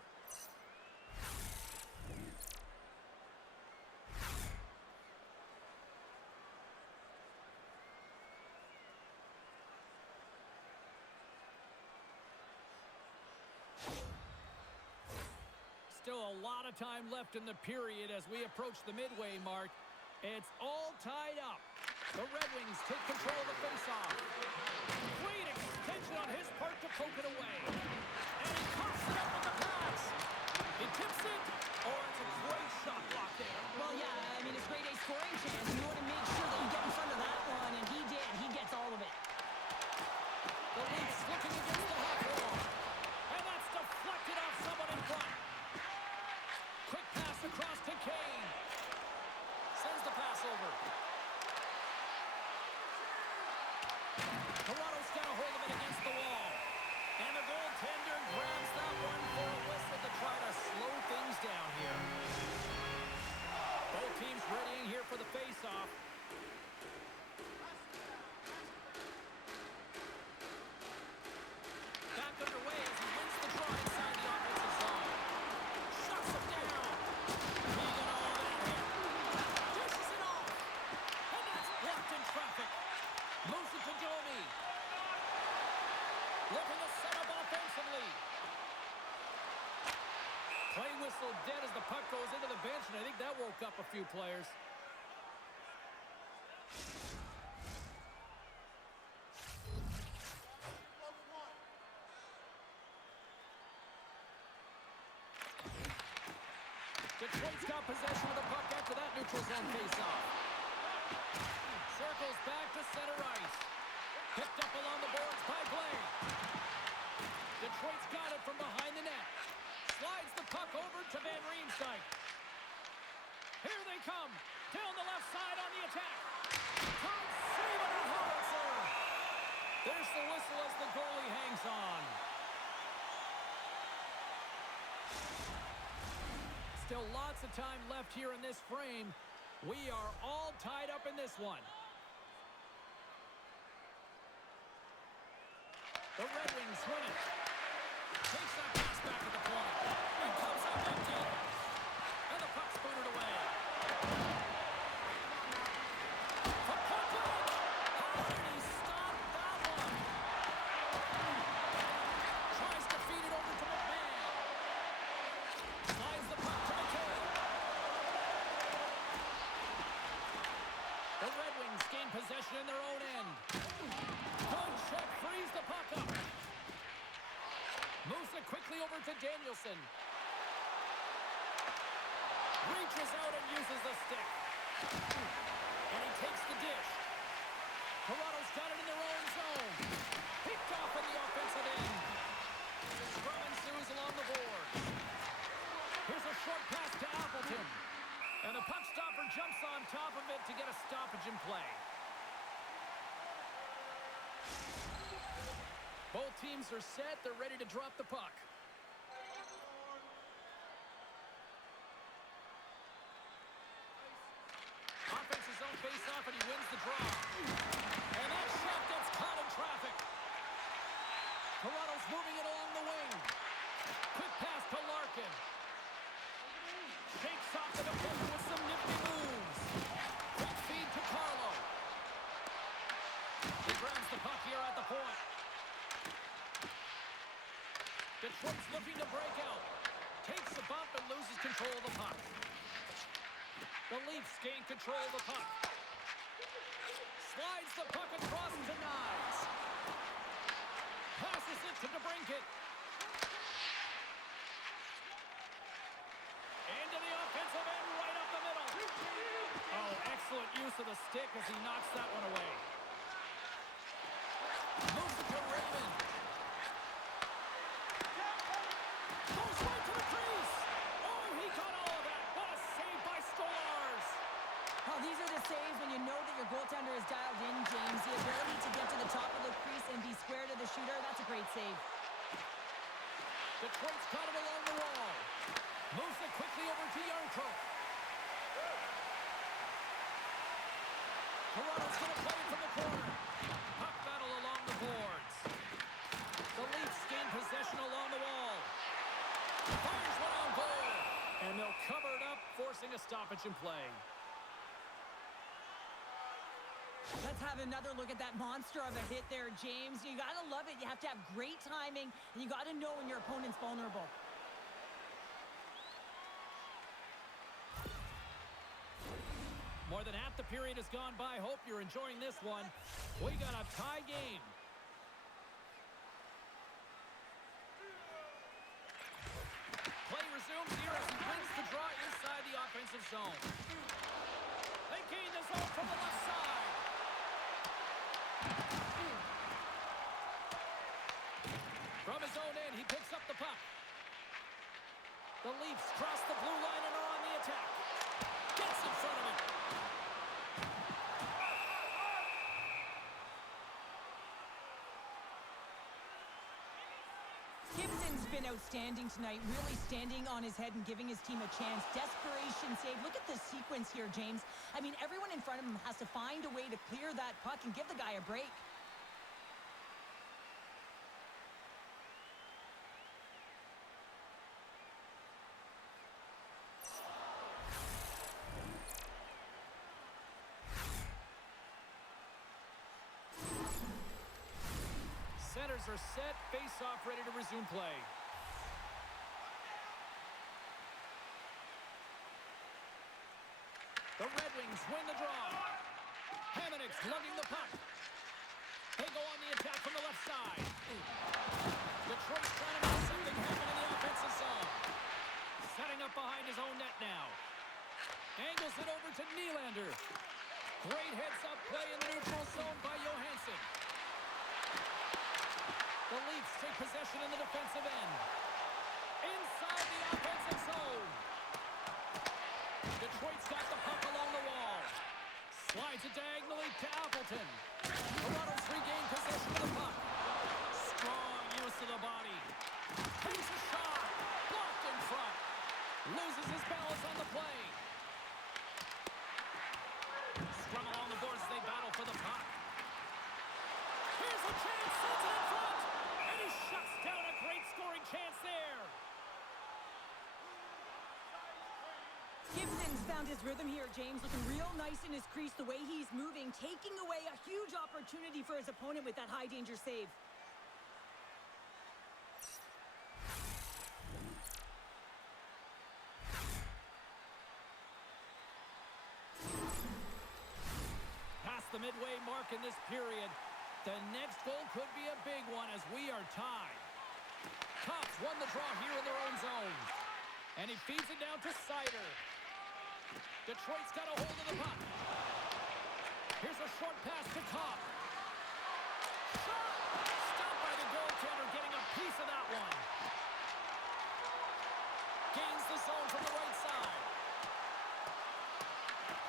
Still a lot of time left in the period as we approach the midway mark. It's all tied up. The Red Wings take control of the faceoff. Great extension on his part to poke it away. And he coughs it up with the pass. He tips it. Oh, it's a great shot block there. Well, yeah, I mean, it's grade A scoring chance. You want to make sure that you get in front of that one, and he did. He gets all of it. The Leafs looking against the half wall. And that's deflected off someone in front. Quick pass across to Kane. Sends the pass over. Toronto's got a hold of it against the wall. And the goaltender grabs that one for a whistle to try to slow things down here. Both teams readying here for the face-off. Back underway as he wins the draw inside the offensive zone. Shuts him down. Keegan all that hit. Dishes it off. And that's blocked in traffic. Moves it to Domi. Looking to set up offensively. Play whistle dead as the puck goes into the bench, and I think that woke up a few players. Detroit's got possession of the puck after that neutral zone faceoff. Circles back to center ice. Picked up along the boards by Blake. Detroit's got it from behind the net. Slides the puck over to Van Riemsdyk. Here they come. Down the left side on the attack. Todd saving a howitzer. There's the whistle as the goalie hangs on. Still lots of time left here in this frame. We are all tied up in this one. The Red Wings win it. Takes that pass back at the point. And comes up empty. And the puck's booted away. For Puckett! How did he stop that one? Tries to feed it over to McMahon. Slides the puck to McKay. The Red Wings gain possession in their own end. Good check, frees the puck up. Moves it quickly over to Danielson. Reaches out and uses the stick. And he takes the dish. Toronto's got it in their own zone. Picked off in the offensive end. Scrum ensues along the board. Here's a short pass to Appleton. And the puck stopper jumps on top of it to get a stoppage in play. Both teams are set. They're ready to drop the puck. Offensive zone face-off, and he wins the draw. And that shot gets caught in traffic. Toronto's moving it along the wing. Quick pass to Larkin. Shakes off the defender with some nifty moves. Quick feed to Carlo. He grabs the puck here at the point. Detroit's looking to break out. Takes the bump and loses control of the puck. The Leafs gain control of the puck. Slides the puck across to Knies. Passes it to DeBrincat. Into the offensive end, right up the middle. Oh, excellent use of the stick as he knocks that one away. Moves it to Raymond. Goes right to the crease. Oh, he got all of that. What a save by Stolarz. Oh, these are the saves when you know that your goaltender is dialed in, James. The ability to get to the top of the crease and be square to the shooter, that's a great save. Detroit's got it along the wall. Moves it quickly over to Yarncroke. Toronto's going to play it from the corner. Puck battle along the boards. The Leafs gain possession along the wall. Fires one on goal. And they'll cover it up, forcing a stoppage in play. Let's have another look at that monster of a hit there, James. You got to love it. You have to have great timing, and you got to know when your opponent's vulnerable. More than half the period has gone by. Hope you're enjoying this one. We got a tie game. Play resumes here as he wins the draw inside the offensive zone. They gain the zone from the left side. From his own end, he picks up the puck. The Leafs cross the blue line and are on the attack. Gets in front of it. Gibson's been outstanding tonight, really standing on his head and giving his team a chance. Desperation save. Look at this sequence here, James. I mean, everyone in front of him has to find a way to clear that puck and give the guy a break. Centers are set, face-off ready to resume play. The Red Wings win the draw. Hamonic's lugging the puck. They go on the attack from the left side. Detroit's trying to make something happen in the offensive zone. Setting up behind his own net now. Angles it over to Nylander. Great heads-up play in the neutral zone by Johansson. The Leafs take possession in the defensive end. Inside the offensive zone. Detroit's got the puck along the wall. Slides it diagonally to Appleton. Toronto's regained possession of the puck. Strong use of the body. Takes a shot. Blocked in front. Loses his balance on the play. Scrum along the boards as they battle for the puck. Here's a chance. Sends it in front. And he shuts down a great scoring chance there. Gibson's found his rhythm here, James. Looking real nice in his crease, the way he's moving, taking away a huge opportunity for his opponent with that high-danger save. Past the midway mark in this period. The next goal could be a big one as we are tied. Cops won the draw here in their own zone. And he feeds it down to Sider. Detroit's got a hold of the puck. Here's a short pass to Kopp. Shot! Stopped by the goaltender, getting a piece of that one. Gains the zone from the right side.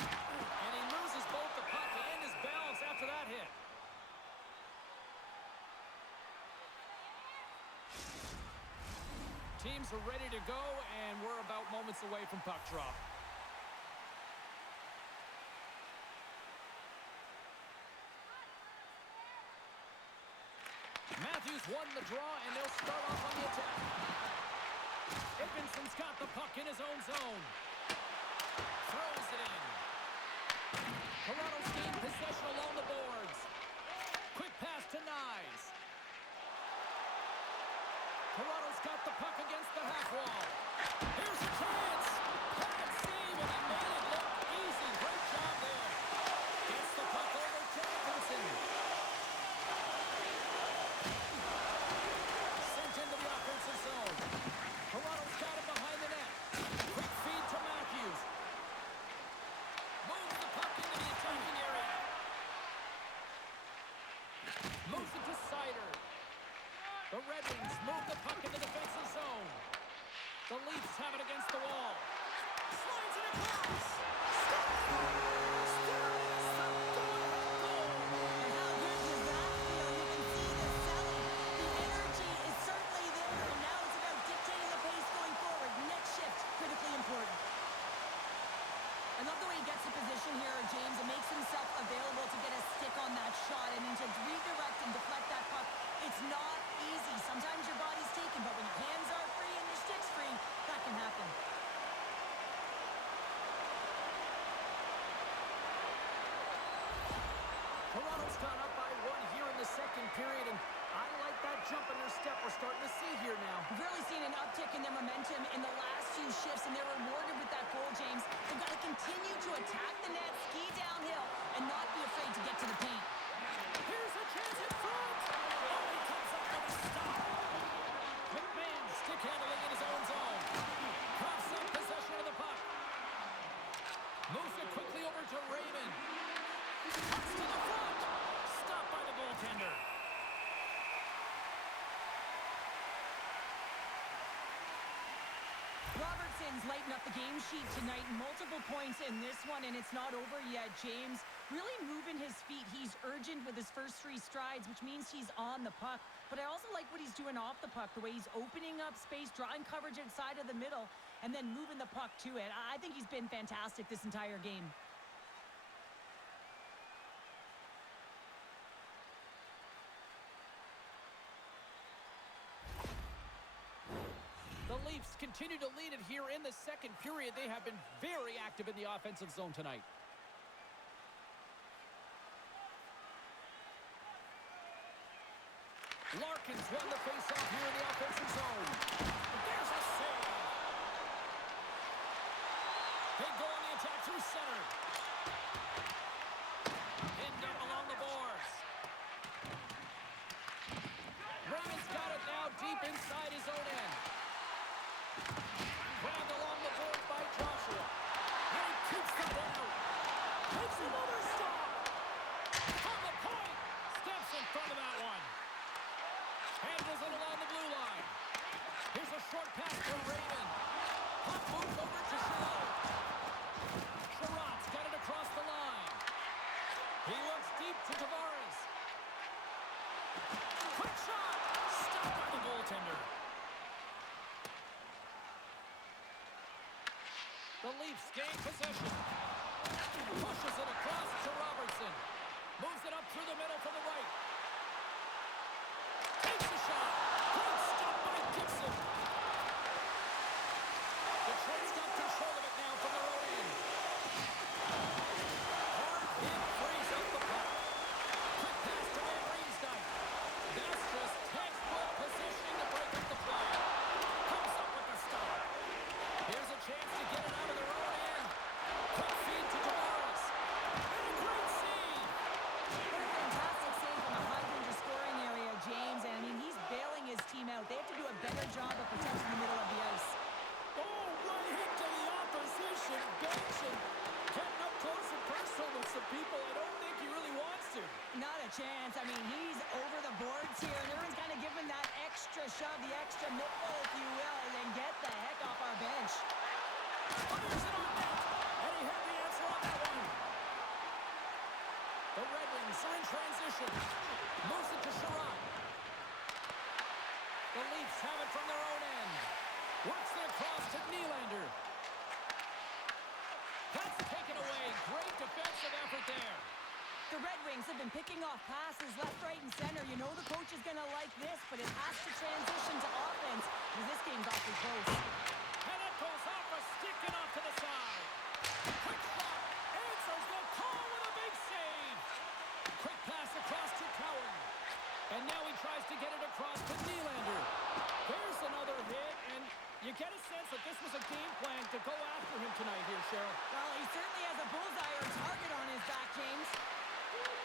And he loses both the puck and his balance after that hit. Teams are ready to go, and we're about moments away from puck drop. Matthews won the draw, and they'll start off on the attack. Edmondson's got the puck in his own zone. Throws it in. Toronto's gained possession along the boards. Quick pass to Nyes. Toronto's got the puck against the half wall. Here's a chance. Bad save, and he made it look easy. Great job there. Gets the puck over to Edmondson. Sent into the offensive zone. Toronto's got it behind the net. Quick feed to Matthews. Moves the puck into the attacking area. Moves it to Sider. The Red Wings move the puck in the defensive zone. The Leafs have it against the wall. Slides it across. I love the way he gets the position here, James, and makes himself available to get a stick on that shot. I mean, to redirect and deflect that puck, it's not easy. Sometimes your body's taken, but when your hands are free and your stick's free, that can happen. Toronto's gone up by one here in the second period, and I like that jump in their step we're starting to see here now. We've really seen an uptick in their momentum in the last few shifts, and they're rewarded with that goal, James. They've got to continue to attack the net, scheme Bruins lighten up the game sheet tonight. Multiple points in this one, and it's not over yet. James really moving his feet. He's urgent with his first 3 strides, which means he's on the puck. But I also like what he's doing off the puck, the way he's opening up space, drawing coverage inside of the middle, and then moving the puck to it. I think he's been fantastic this entire game. The Leafs continue to lead it here in the second period. They have been very active in the offensive zone tonight. Larkin's won the faceoff here in the offensive zone. There's a save. They go on the attack through center. Pinned up along the boards. Raymond's got it now deep inside his own end. Grabbed along the boards by Joshua. And he keeps that one out. Takes another stop. On the point. Steps in front of that one. Handles it along the blue line. Here's a short pass to Raymond. Puck moves over to Sherrod. Sherrod's got it across the line. He looks deep to Tavares. Quick shot. Stopped by the goaltender. The Leafs gain possession. Pushes it across to Robertson. Moves it up through the middle from the right. Takes a shot. Great stop by Gibson. Detroit's got control of it now from their own end. Hard hit frees up the puck. Quick pass to Van Riemsdyk. That's just textbook positioning to break up the play. Comes up with the stop. Here's a chance to get it out of their own end. Quick feed to Tavares. And a great save. What a fantastic save from the high-danger scoring area, James. And, I mean, he's bailing his team out. They have to do a better job of protecting the middle of the ice. Oh, right into the opposition bench and getting up close and personal with some people I don't think he really wants to. Not a chance. I mean, he's over the boards here, and everyone's kind of giving that extra shove, the extra nipple, if you will, and then get the heck off our bench. Fires it on net, and he had the answer on that one. The Red Wings are in transition. Moves it to Sherrod. The Leafs have it from their own end. Works it across to Nylander. That's taken away. Great defensive effort there. The Red Wings have been picking off passes left, right, and center. You know the coach is going to like this, but it has to transition to offense because this game's awfully close. And it goes off a stick and off to the side. Quick shot. Answers the call with a big save. Quick pass across to Cowan. And now he tries to get it across to Nylander. There's another hit, and you get a sense that this was a game plan to go after him tonight here, Cheryl. Well, he certainly has a bullseye or target on his back, James.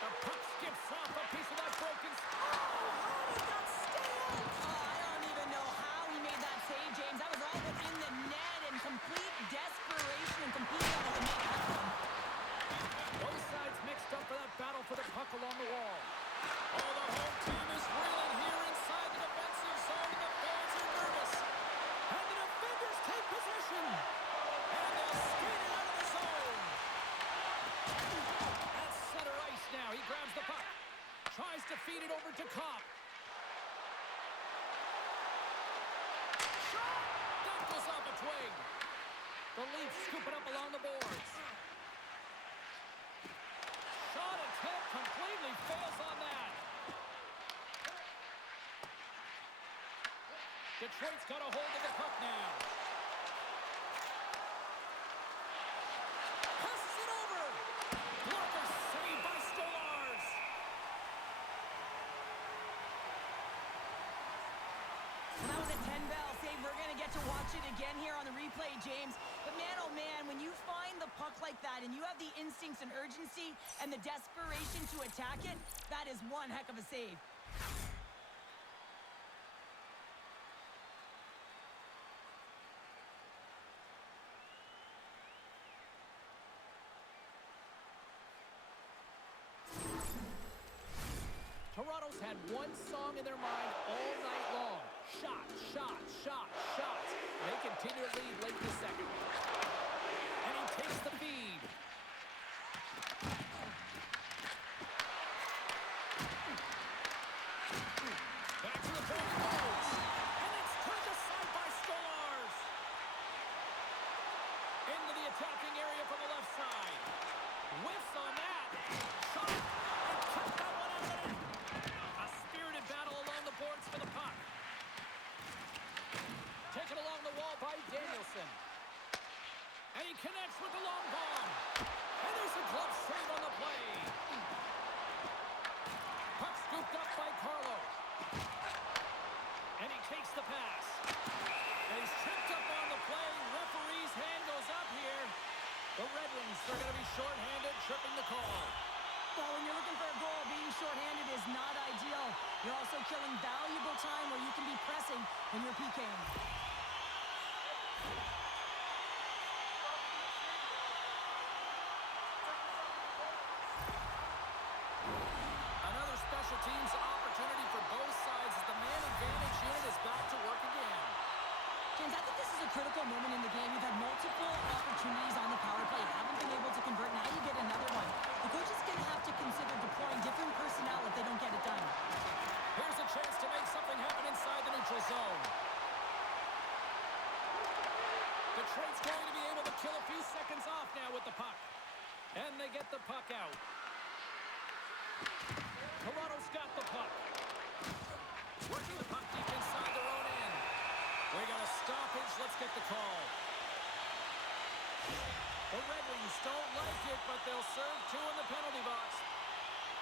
The puck skips off a piece of that broken... Oh, how did that stay out? Oh, I don't even know how he made that save, James. That was all within the net and complete desperation and competing on the net happen. Both sides mixed up for that battle for the puck along the wall. Oh, the home team is reeling here inside the defensive zone, and the fans are nervous. And the defenders take possession. And they'll skate it out of the zone. At center ice now, he grabs the puck. Tries to feed it over to Kopp. Shot! That goes off a twig. The Leafs scoop it up along the boards. Shot attempt completely fails on that. Detroit's got a hold of the puck now. Passes it over. Blocker saved by Stolarz. Well, that was a 10-bell save. We're going to get to watch it again here on the replay, James. But man, oh man, when you find the puck like that and you have the instincts and urgency and the desperation to attack it, that is one heck of a save. Toronto's had one song in their mind all night long. Shot, shot, shot, shot. They continue to lead late in the second. And he takes the feed. Back to the point he goes. And it's turned aside by Scolars. Into the attacking area from the left side. Whiffs on that. Shot. And kept that one out of the net. A spirited battle along the boards for the puck. Taken along the wall by Danielson. And he connects with the long bomb. And there's a glove save on the play. Puck scooped up by Carlo. And he takes the pass. And he's tripped up on the play. Referee's hand goes up here. The Red Wings are going to be shorthanded, tripping the call. Well, when you're looking for a goal, being shorthanded is not ideal. You're also killing valuable time where you can be pressing when you're PKing. Another special teams opportunity for both sides as the man advantage unit is back to work again. James, I think this is a critical moment in the game. You've had multiple opportunities on the power play. You haven't been able to convert. Now you get another one. The coach is going to have to consider deploying different personnel if they don't get it done. Here's a chance to make something happen inside the neutral zone. Detroit's going to be able to kill a few seconds off now with the puck. And they get the puck out. Toronto's got the puck. Working the puck deep inside their own end. We got a stoppage. Let's get the call. The Red Wings don't like it, but they'll serve two in the penalty box.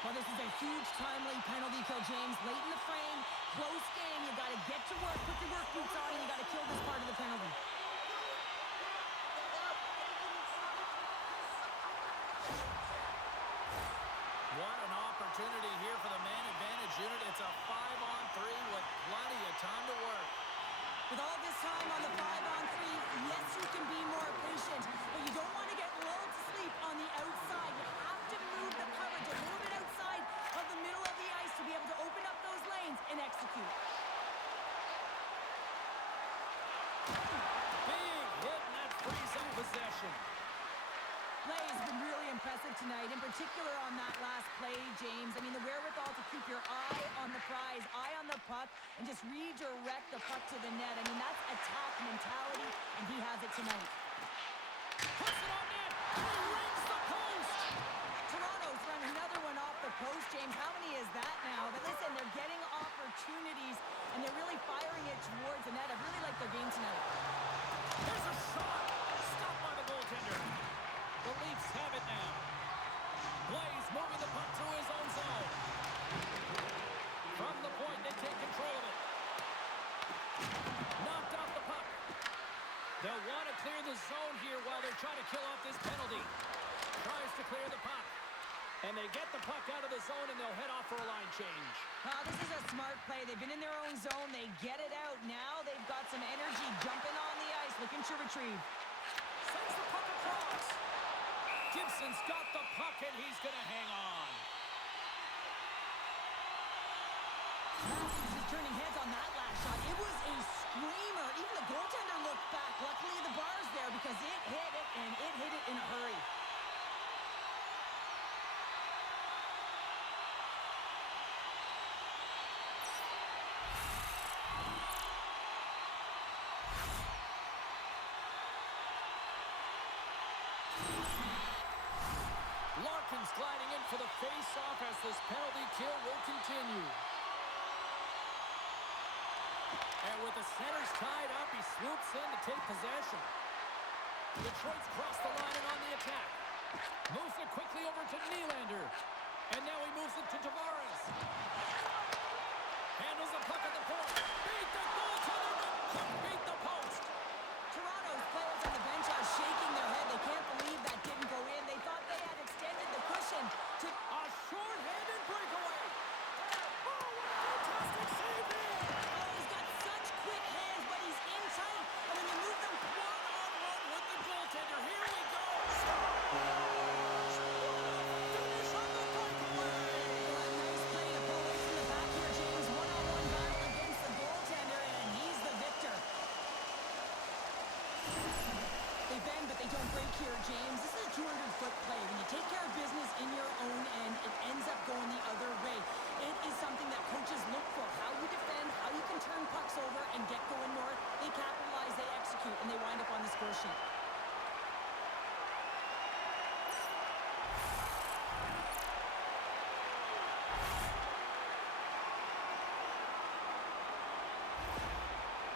Well, this is a huge timely penalty kill, James. Late in the frame, close game. You got to get to work, put your work boots on, and you got to kill this part of the penalty. What an opportunity here for the man advantage unit. It's a 5-on-3 with plenty of time to work. With all this time on the 5-on-3, yes, you can be more patient, but you don't want to get lulled to sleep on the outside. You have to move the coverage a little bit outside of the middle of the ice to be able to open up those lanes and execute. Big hit, and that frees up possession. Play has been really impressive tonight, in particular on that last play, James. I mean, the wherewithal to keep your eye on the prize, eye on the puck, and just redirect the puck to the net. I mean, that's attack mentality, and he has it tonight. Puts it on net, and he rings the post. Toronto's run another one off the post, James. How many is that now? But listen, they're getting opportunities, and they're really firing it towards the net. I really like their game tonight. There's a shot. Stopped by the goaltender. The Leafs have it now. Blaze moving the puck through his own zone. From the point, they take control of it. Knocked off the puck. They'll want to clear the zone here while they're trying to kill off this penalty. Tries to clear the puck. And they get the puck out of the zone, and they'll head off for a line change. This is a smart play. They've been in their own zone. They get it out. Now they've got some energy jumping on the ice, looking to retrieve. Sends the puck across. Gibson's got the puck, and he's going to hang on. Matthews is turning heads on that last shot. It was a screamer. Even the goaltender looked back. Luckily, the bar's there because it hit it, and it hit it in a hurry. Larkin's gliding in for the face-off as this penalty kill will continue. And with the centers tied up, he swoops in to take possession. Detroit's crossed the line and on the attack. Moves it quickly over to Nylander. And now he moves it to Tavares. Handles the puck at the point. Beat the goaltender, but couldn't beat the post. Toronto's players on the bench are shaking their head. They can't believe that didn't go in. They thought they had extended the cushion to... A short-handed breakaway. Oh, what a fantastic save here. Oh, he's got such quick hands, but he's in tight. And when you move them One-on-one with the goaltender. Here we go. Finish on the breakaway. nice play to pull away efficient.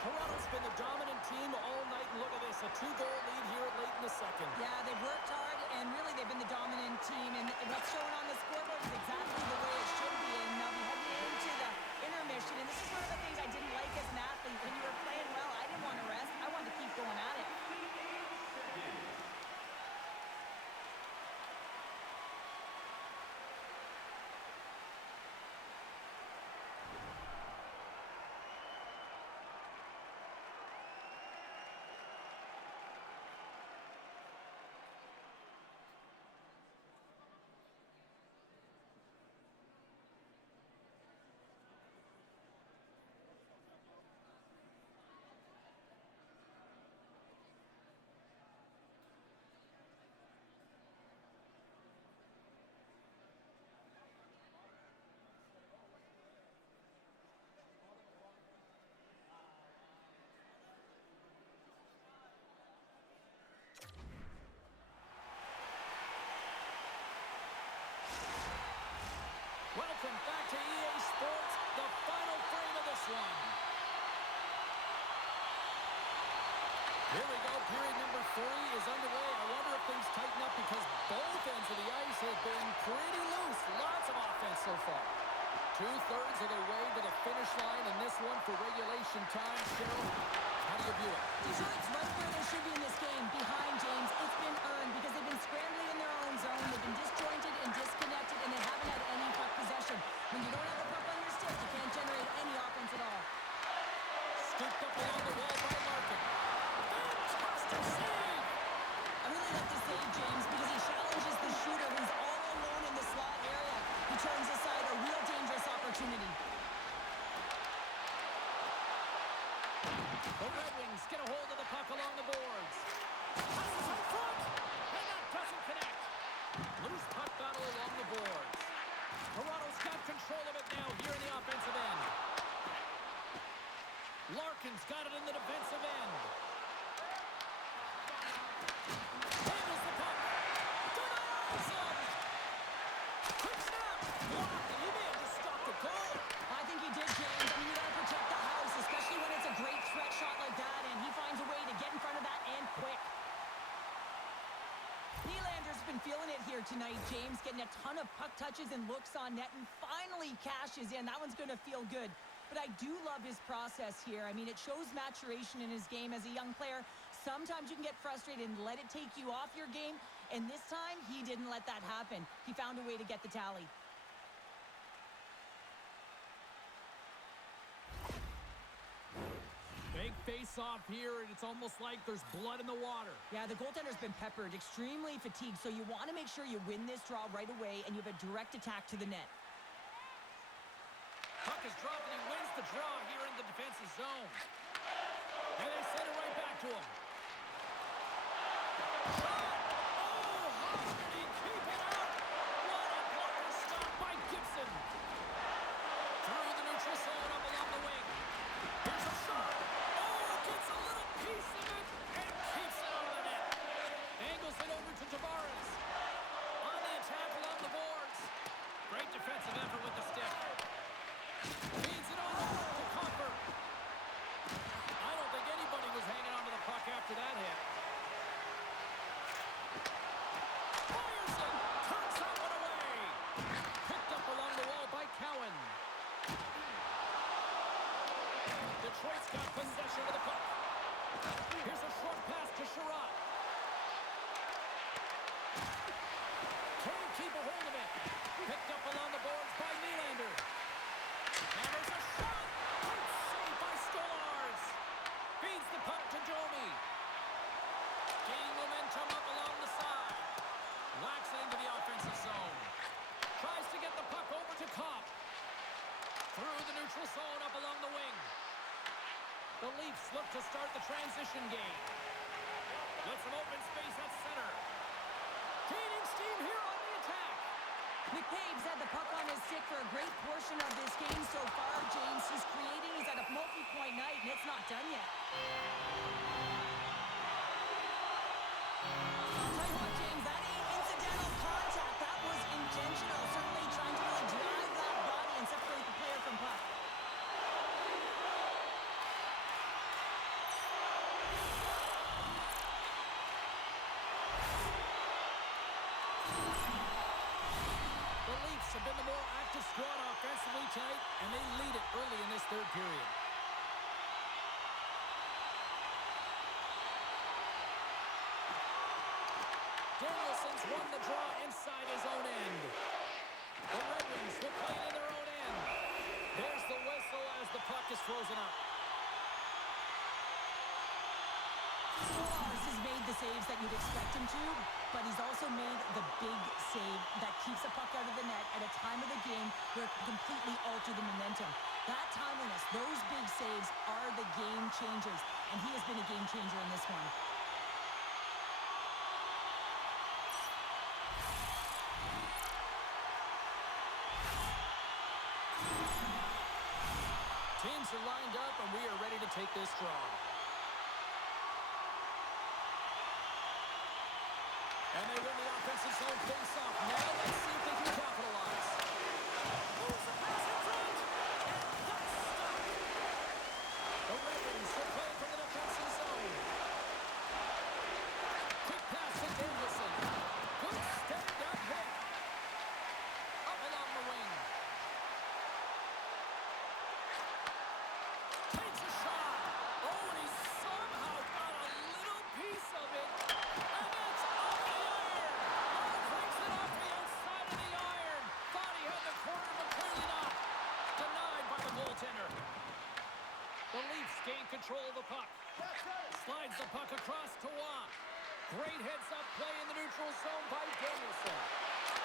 Toronto's been the dominant team all night, and look at this, a 2-goal lead here late in the second. Yeah, they've worked hard, and really they've been the dominant team, and what's showing on the scoreboard is exactly the way it should be, and now we head into the intermission, and this is one of the things I didn't like as an athlete. When you were playing well, I didn't want to rest. I wanted to keep going at it. Welcome back to EA Sports, the final frame of this one. Here we go, period number 3 is underway. I wonder if things tighten up because both ends of the ice have been pretty loose. Lots of offense so far. 2/3 of the way to the finish line in this one for regulation time. Cheryl, how do you view it? Detroit's right where they should be in this game, behind James. It's been earned because they've been scrambling in their own zone. They've been disjointed and disconnected, and they haven't had any puck possession. When you don't have the puck on your stick, you can't generate any offense at all. Scooped up along the wall by Larkin. Fantastic save! I really like to save James because he challenges the shooter who's all alone in the slot area. He turns aside a real dangerous opportunity. The Red Wings get a hold of the puck along the boards. Passes in front, and that doesn't connect. Loose puck battle along the boards. Toronto's got control of it now here in the offensive end. Larkin's got it in the defensive end. Handles the puck. Denies him. Quick snap. Blocked. He may have just stopped the goal. I think he did, James. I mean, you got to protect the house, especially when it's a great threat shot like that, and he finds a way to get in front of that and quick. Nylander's been feeling it here tonight, James, getting a ton of puck touches and looks on net, and finally cashes in. That one's going to feel good. But I do love his process here. I mean, it shows maturation in his game as a young player. Sometimes you can get frustrated and let it take you off your game, and this time, he didn't let that happen. He found a way to get the tally. Big face-off here, and it's almost like there's blood in the water. Yeah, the goaltender's been peppered, extremely fatigued, so you want to make sure you win this draw right away, and you have a direct attack to the net. Puck is dropped, and he wins the draw here in the defensive zone. And they send it right back to him. Shot! Oh, how did he keep it out? What a blocker stop by Gibson. Through the neutral zone up along the wing. Here's a shot. Oh, gets a little piece of it and keeps it out of the net. Angles it over to Tavares. On the attack along the boards. Great defensive effort with the stick. Feeds it on over to Comfort. I don't think anybody was hanging onto the puck after that hit. Fires it. Turns that one away. Picked up along the wall by Cowan. Detroit's got possession of the puck. Here's a short pass to Sherratt. Can't keep a hold of it. Picked up along the boards by Nylander. And there's a shot! Great save by Stolarz! Feeds the puck to Domi. Gaining momentum up along the side. Whacks it into the offensive zone. Tries to get the puck over to Kopp. Through the neutral zone up along the wing. The Leafs look to start the transition game. With some open space at center. Gaining steam here on the attack. McCabe's had the puck on his stick for a great portion of this game so far, James. He's creating, he's at a multi-point night, and it's not done yet. I'll tell you what, James, that ain't incidental contact. That was intentional. Certainly trying to really drive that body and separate the player from puck. The Leafs have been the more active squad offensively tonight, and they lead it early in this third period. Danielson's won the draw inside his own end. The Red Wings will play it in their own end. There's the whistle as the puck is frozen up. Stolarz has made the saves that you'd expect him to, but he's also made the big save that keeps a puck out of the net at a time of the game where it can completely alter the momentum. That timeliness, those big saves are the game changers, and he has been a game changer in this one. Teams are lined up, and we are ready to take this draw. And they win the offensive zone face-off. Now let's see if they can capitalize. Moves the pass in front, and that's stopped. The Red Wings will play from the defensive zone. Quick pass to Danielson. Good stand-up hit. Up along the wing. Takes a shot. Oh, and he somehow got a little piece of it. And it's off the iron. Oh, breaks it off the outside of the iron. Thought he had the corner, but clearly not. Denied by the goaltender. The Leafs gain control of the puck. Slides the puck across to Watt. Great heads-up play in the neutral zone by Danielson.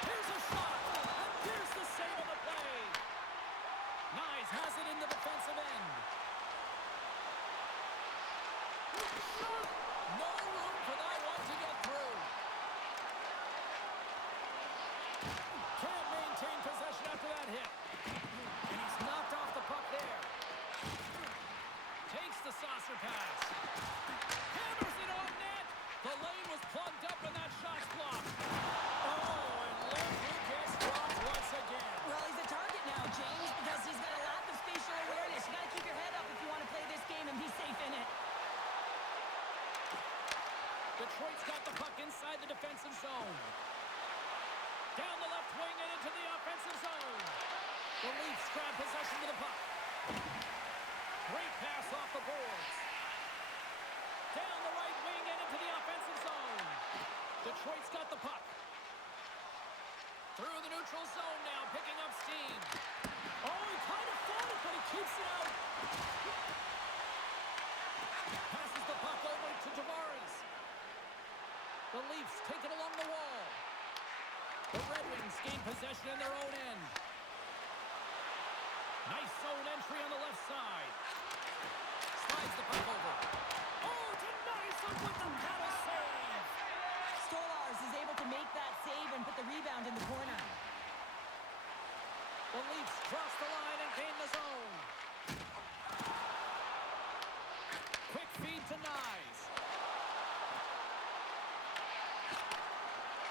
Here's a shot. And here's the save of the play. Nyes has it in the defensive end. No room for that one to get through. Can't maintain possession after that hit. And he's knocked off the puck there. Takes the saucer pass. Hammers it on net. The lane was plugged up and that shot's blocked. Oh, and look who gets dropped once again. Well, he's a target now, James, because he's got a lack of spatial awareness. You got to keep your head up if you want to play this game and be safe in it. Detroit's got the puck inside the defensive zone. Down the left wing and into the offensive zone. The Leafs grab possession of the puck. Great pass off the boards. Down the right wing and into the offensive zone. Detroit's got the puck. Through the neutral zone now, picking up steam. Oh, he kind of fought it, but he keeps it out. Passes the puck over to Tavares. The Leafs take it along the wall. The Red Wings gain possession in their own end. Nice zone entry on the left side. Slides the puck over. Oh, denies him with the paddle save. Stolarz is able to make that save and put the rebound in the corner. The Leafs cross the line and gain the zone. Quick feed to Nyes.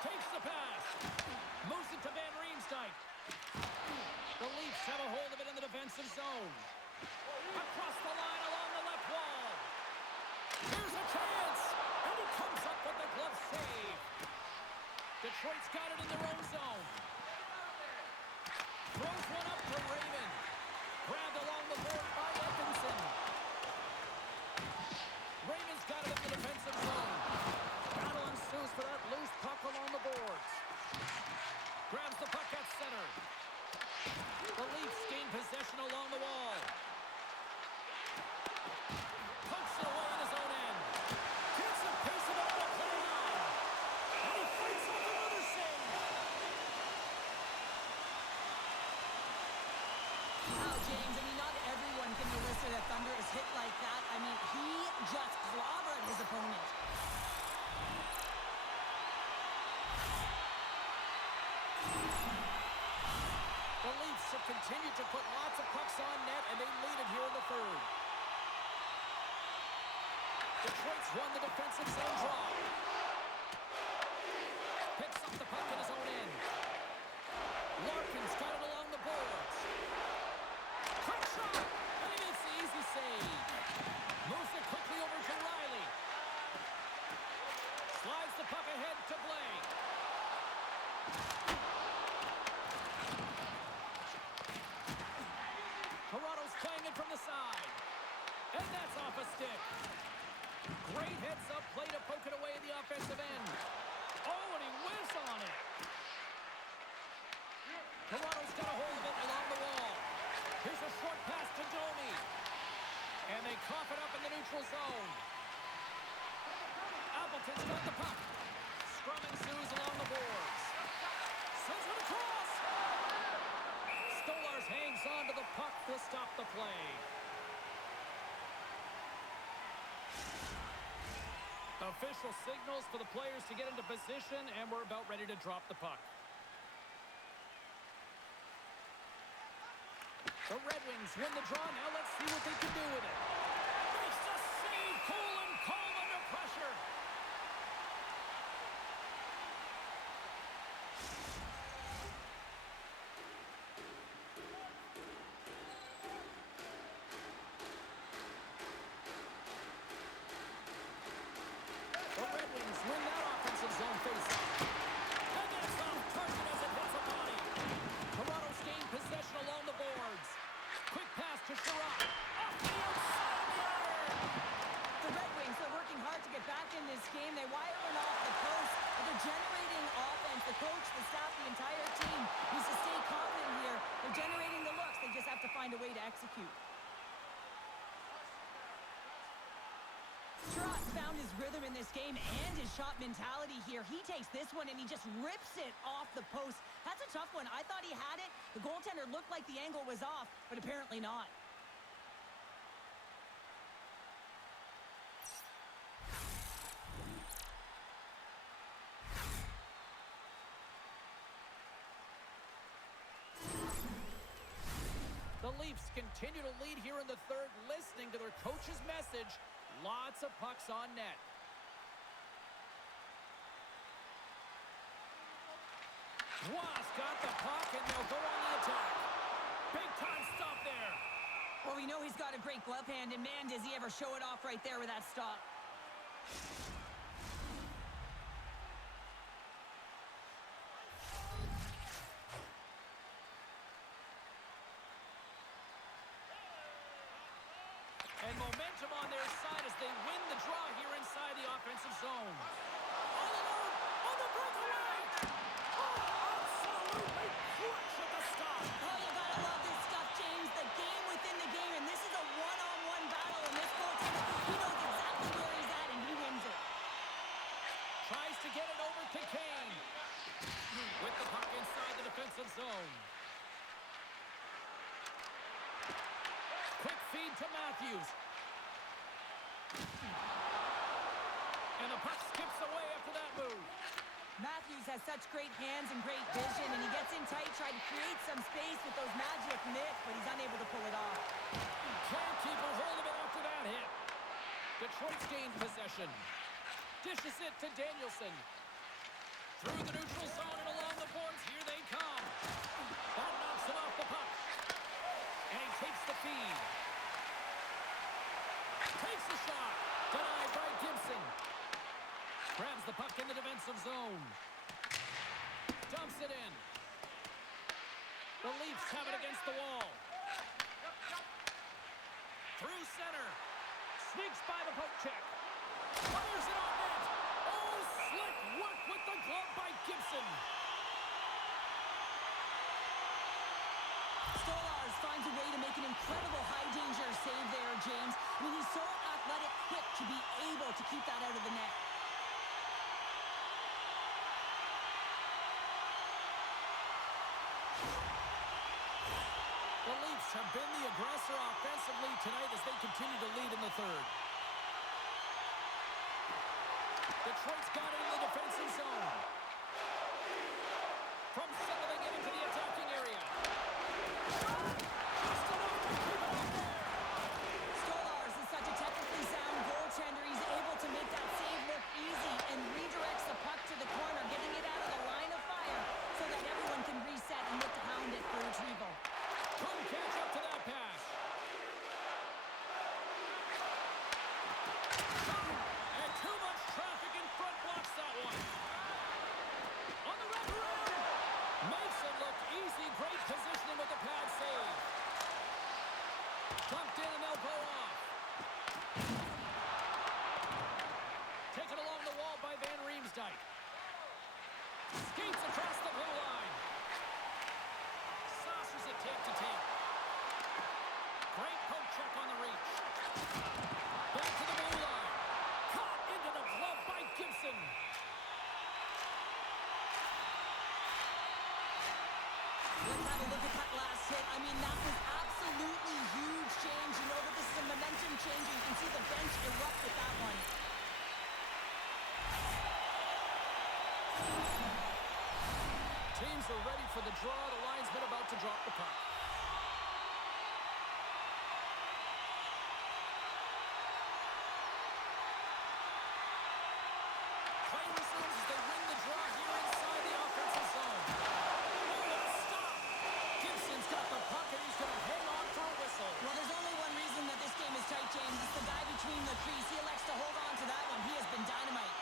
Takes the pass. Moves it to Van Riemsdyk. The Leafs have a hold of it in the defensive zone. Across the line along the left wall. Here's a chance. And he comes up with the glove save. Detroit's got it in their own zone. Throws one up to Raymond. Grabbed along the board by Edmondson. Raymond's got it in the defensive zone. Battle ensues for that loose puck along the boards. Grabs the puck at center. The Leafs gain possession along the wall. Pokes it away in his own end. Gets a piece of it on the play line. And he fights off another save. Wow, James, I mean, not everyone can elicit a thunderous hit like that. I mean, he just clobbered his opponent. The Leafs have continued to put lots of pucks on net, and they lead it here in the third. Detroit's won the defensive zone draw. puck in his own end. Larkin's got it along the boards. Quick shot! And he makes the easy save. Moves it quickly over to Riley. Slides the puck ahead to Blake. Toronto's playing it from the side. And that's off a stick. Great heads-up play to poke it away at the offensive end. Oh, and he whiffs on it. Toronto's got a hold of it along the wall. Here's a short pass to Domi. And they cough it up in the neutral zone. Appleton's got the puck. Scrum ensues along the boards. Sends it across. Stolarz hangs on to the puck to stop the play. Official signals for the players to get into position, and we're about ready to drop the puck. The Red Wings win the draw. Now let's see what they can do with it. Makes the save. Cool and calm under pressure. The Red Wings win that offensive zone faceoff. And that's off target as it hits a body. Toronto's gained possession along the boards. Quick pass to Sherrod. Off the outside of the iron. The Red Wings are working hard to get back in this game. They wire it off the post, but they're generating offense. The coach, the staff, the entire team needs to stay confident here. They're generating the looks. They just have to find a way to execute. Sherrod found his rhythm in this game and his shot mentality here. He takes this one and he just rips it off the post. That's a tough one. I thought he had it. The goaltender looked like the angle was off, but apparently not. The Leafs continue to lead here in the third, listening to their coach's message. Lots of pucks on net. Wasp got the puck, and they'll go on the attack. Big time stop there. Well, we know he's got a great glove hand, and man, does he ever show it off right there with that stop. And momentum on their side as they win the draw here inside the offensive zone. All alone on the breakaway. Oh, absolutely crushed at the stop. Oh, you gotta love this stuff, James. The game within the game, and this is a one-on-one battle, and this goaltender, he knows exactly where he's at, and he wins it. Tries to get it over to Kane. With the puck inside the defensive zone. Quick feed to Matthews. And the puck skips away after that move. Matthews has such great hands and great vision, and he gets in tight, trying to create some space with those magic mitts, but he's unable to pull it off. Can't keep a hold of it after that hit. Detroit's gained possession. Dishes it to Danielson. Through the neutral zone and along the boards. Here they come. That knocks him off the puck. And he takes the feed. Takes the shot. Denied by Gibson. Grabs the puck in the defensive zone. Dumps it in. The Leafs have it against the wall. Through center. Sneaks by the poke check. Fires it on net. Oh, slick work with the glove by Gibson. Stolarz finds a way to make an incredible high-danger save there, James. I mean, he's so athletic, quick to be able to keep that out of the net. The Leafs have been the aggressor offensively tonight as they continue to lead in the third. Detroit's got it in the defensive zone. From settling it into the attacking area. Just enough to keep it up there. Stolarz is such a technically sound goaltender. He's able to make that save look easy and redirects the puck to the corner, getting it out of the line of Makes it look easy. Great positioning with the pad save. Dumped in and they'll go off. Taken along the wall by Van Riemsdyk. Skates across the blue line. Saucers it tape to tape. Great poke check on the reach. Back to the blue line. Caught into the glove by Gibson. Let's have a look at that last hit. I mean, that was absolutely huge change. You know that this is a momentum change. You can see the bench erupt with that one. Teams are ready for the draw. The linesman about to drop the puck. Play resumes as they win the draw here inside the offensive zone. Oh, a stop! Gibson's got the puck and he's going to hang on for a whistle. Well, there's only one reason that this game is tight, James. It's the guy between the crease. He elects to hold on to that one. He has been dynamite.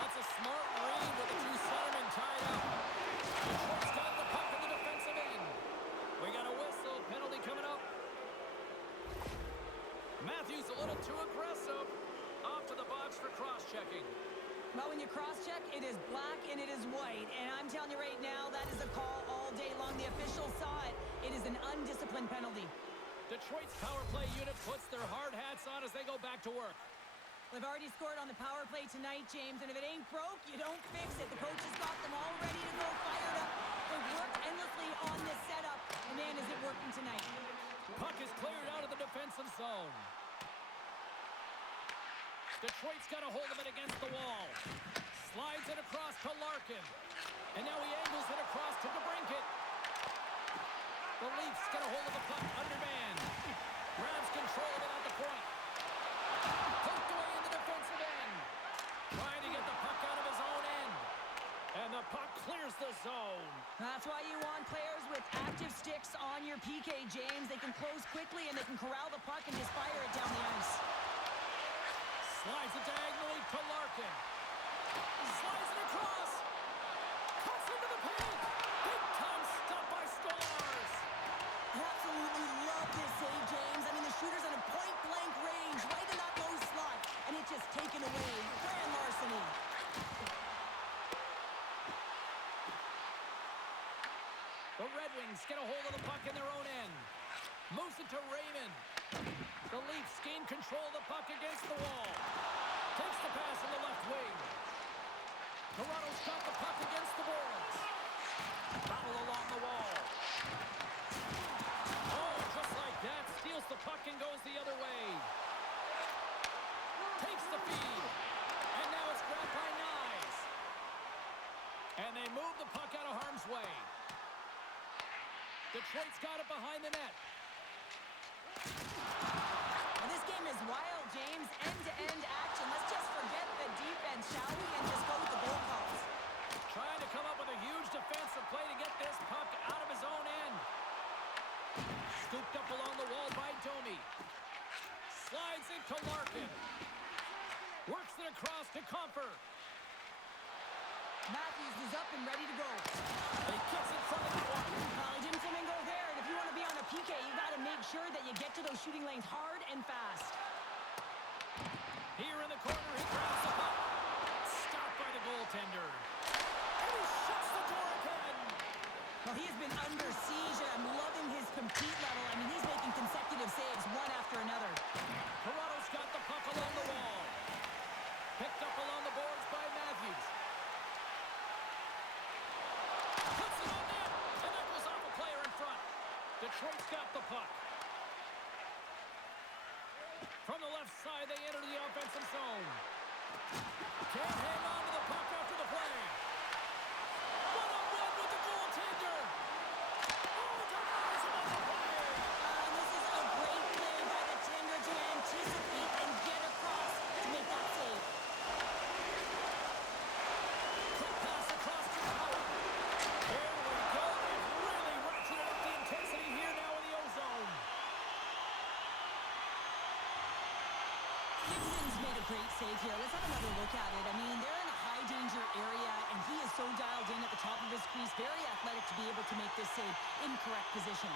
That's a smart read with the two centermen tied up. Detroit's got the puck in the defensive end. We got a whistle. Penalty coming up. Matthews a little too aggressive. Off to the box for cross-checking. Well, when you cross-check, it is black and it is white. And I'm telling you right now, that is a call all day long. The officials saw it. It is an undisciplined penalty. Detroit's power play unit puts their hard hats on as they go back to work. They've already scored on the power play tonight, James, and if it ain't broke, you don't fix it. The coach has got them all ready to go, fired up. They've worked endlessly on this setup, and man, is it working tonight. Puck is cleared out of the defensive zone. Detroit's got a hold of it against the wall. Slides it across to Larkin. And now he angles it across to DeBrincat. The Leafs get a hold of the puck undermanned. Grabs control of it at the point. Poked away in the defensive end. Trying to get the puck out of his own end. And the puck clears the zone. That's why you want players with active sticks on your PK, James. They can close quickly and they can corral the puck and just fire it down the ice. Slides it diagonally to Larkin. Slides it across. Cuts into the paint. Big time stop by Stars. Absolutely love this save, James. I mean, the shooter's in a point-blank range, right in that low slot, and it's just taken away. Grand larceny. The Red Wings get a hold of the puck in their own end. Moves it to Raymond. The Leafs gain control of the puck against the wall. Takes the pass in the left wing. Toronto's got the puck against the boards. Battle along the wall. Oh, just like that. Steals the puck and goes the other way. Takes the feed. And now it's grabbed by Nyes. And they move the puck out of harm's way. Detroit's got it behind the net. And this game is wild, James. End-to-end action. Let's just forget the defense, shall we, and just go with the goal calls. Trying to come up with a huge defensive play to get this puck out of his own end. Scooped up along the wall by Domi. Slides it to Larkin. Works it across to Comfort. Matthews is up and ready to go. He gets in front of the one. He didn't flamingo there, and if you want to be on a PK, you got to make sure that you get to those shooting lanes hard and fast. Here in the corner, he grabs the puck. Stopped by the goaltender. And he shuts the door again. Well, he has been under siege, and I'm loving his compete level. I mean, he's making consecutive saves one after another. Toronto's got the puck along the wall. Picked up along the boards by Matthews. Puts it on net, and that goes off a player in front. Detroit's got the puck. From the left side, they enter the offensive zone. Can't hang on to the puck after the play. One-on-one with the goaltender. Oh, denies him on the play. And this is a great play by the tender to anticipate and get across to make that save. Quick pass across to the power. Here we go. They've really ratcheted up the intensity here now in the O-zone. Gibson's made a great save here. Let's have another look at it. I mean, say incorrect position.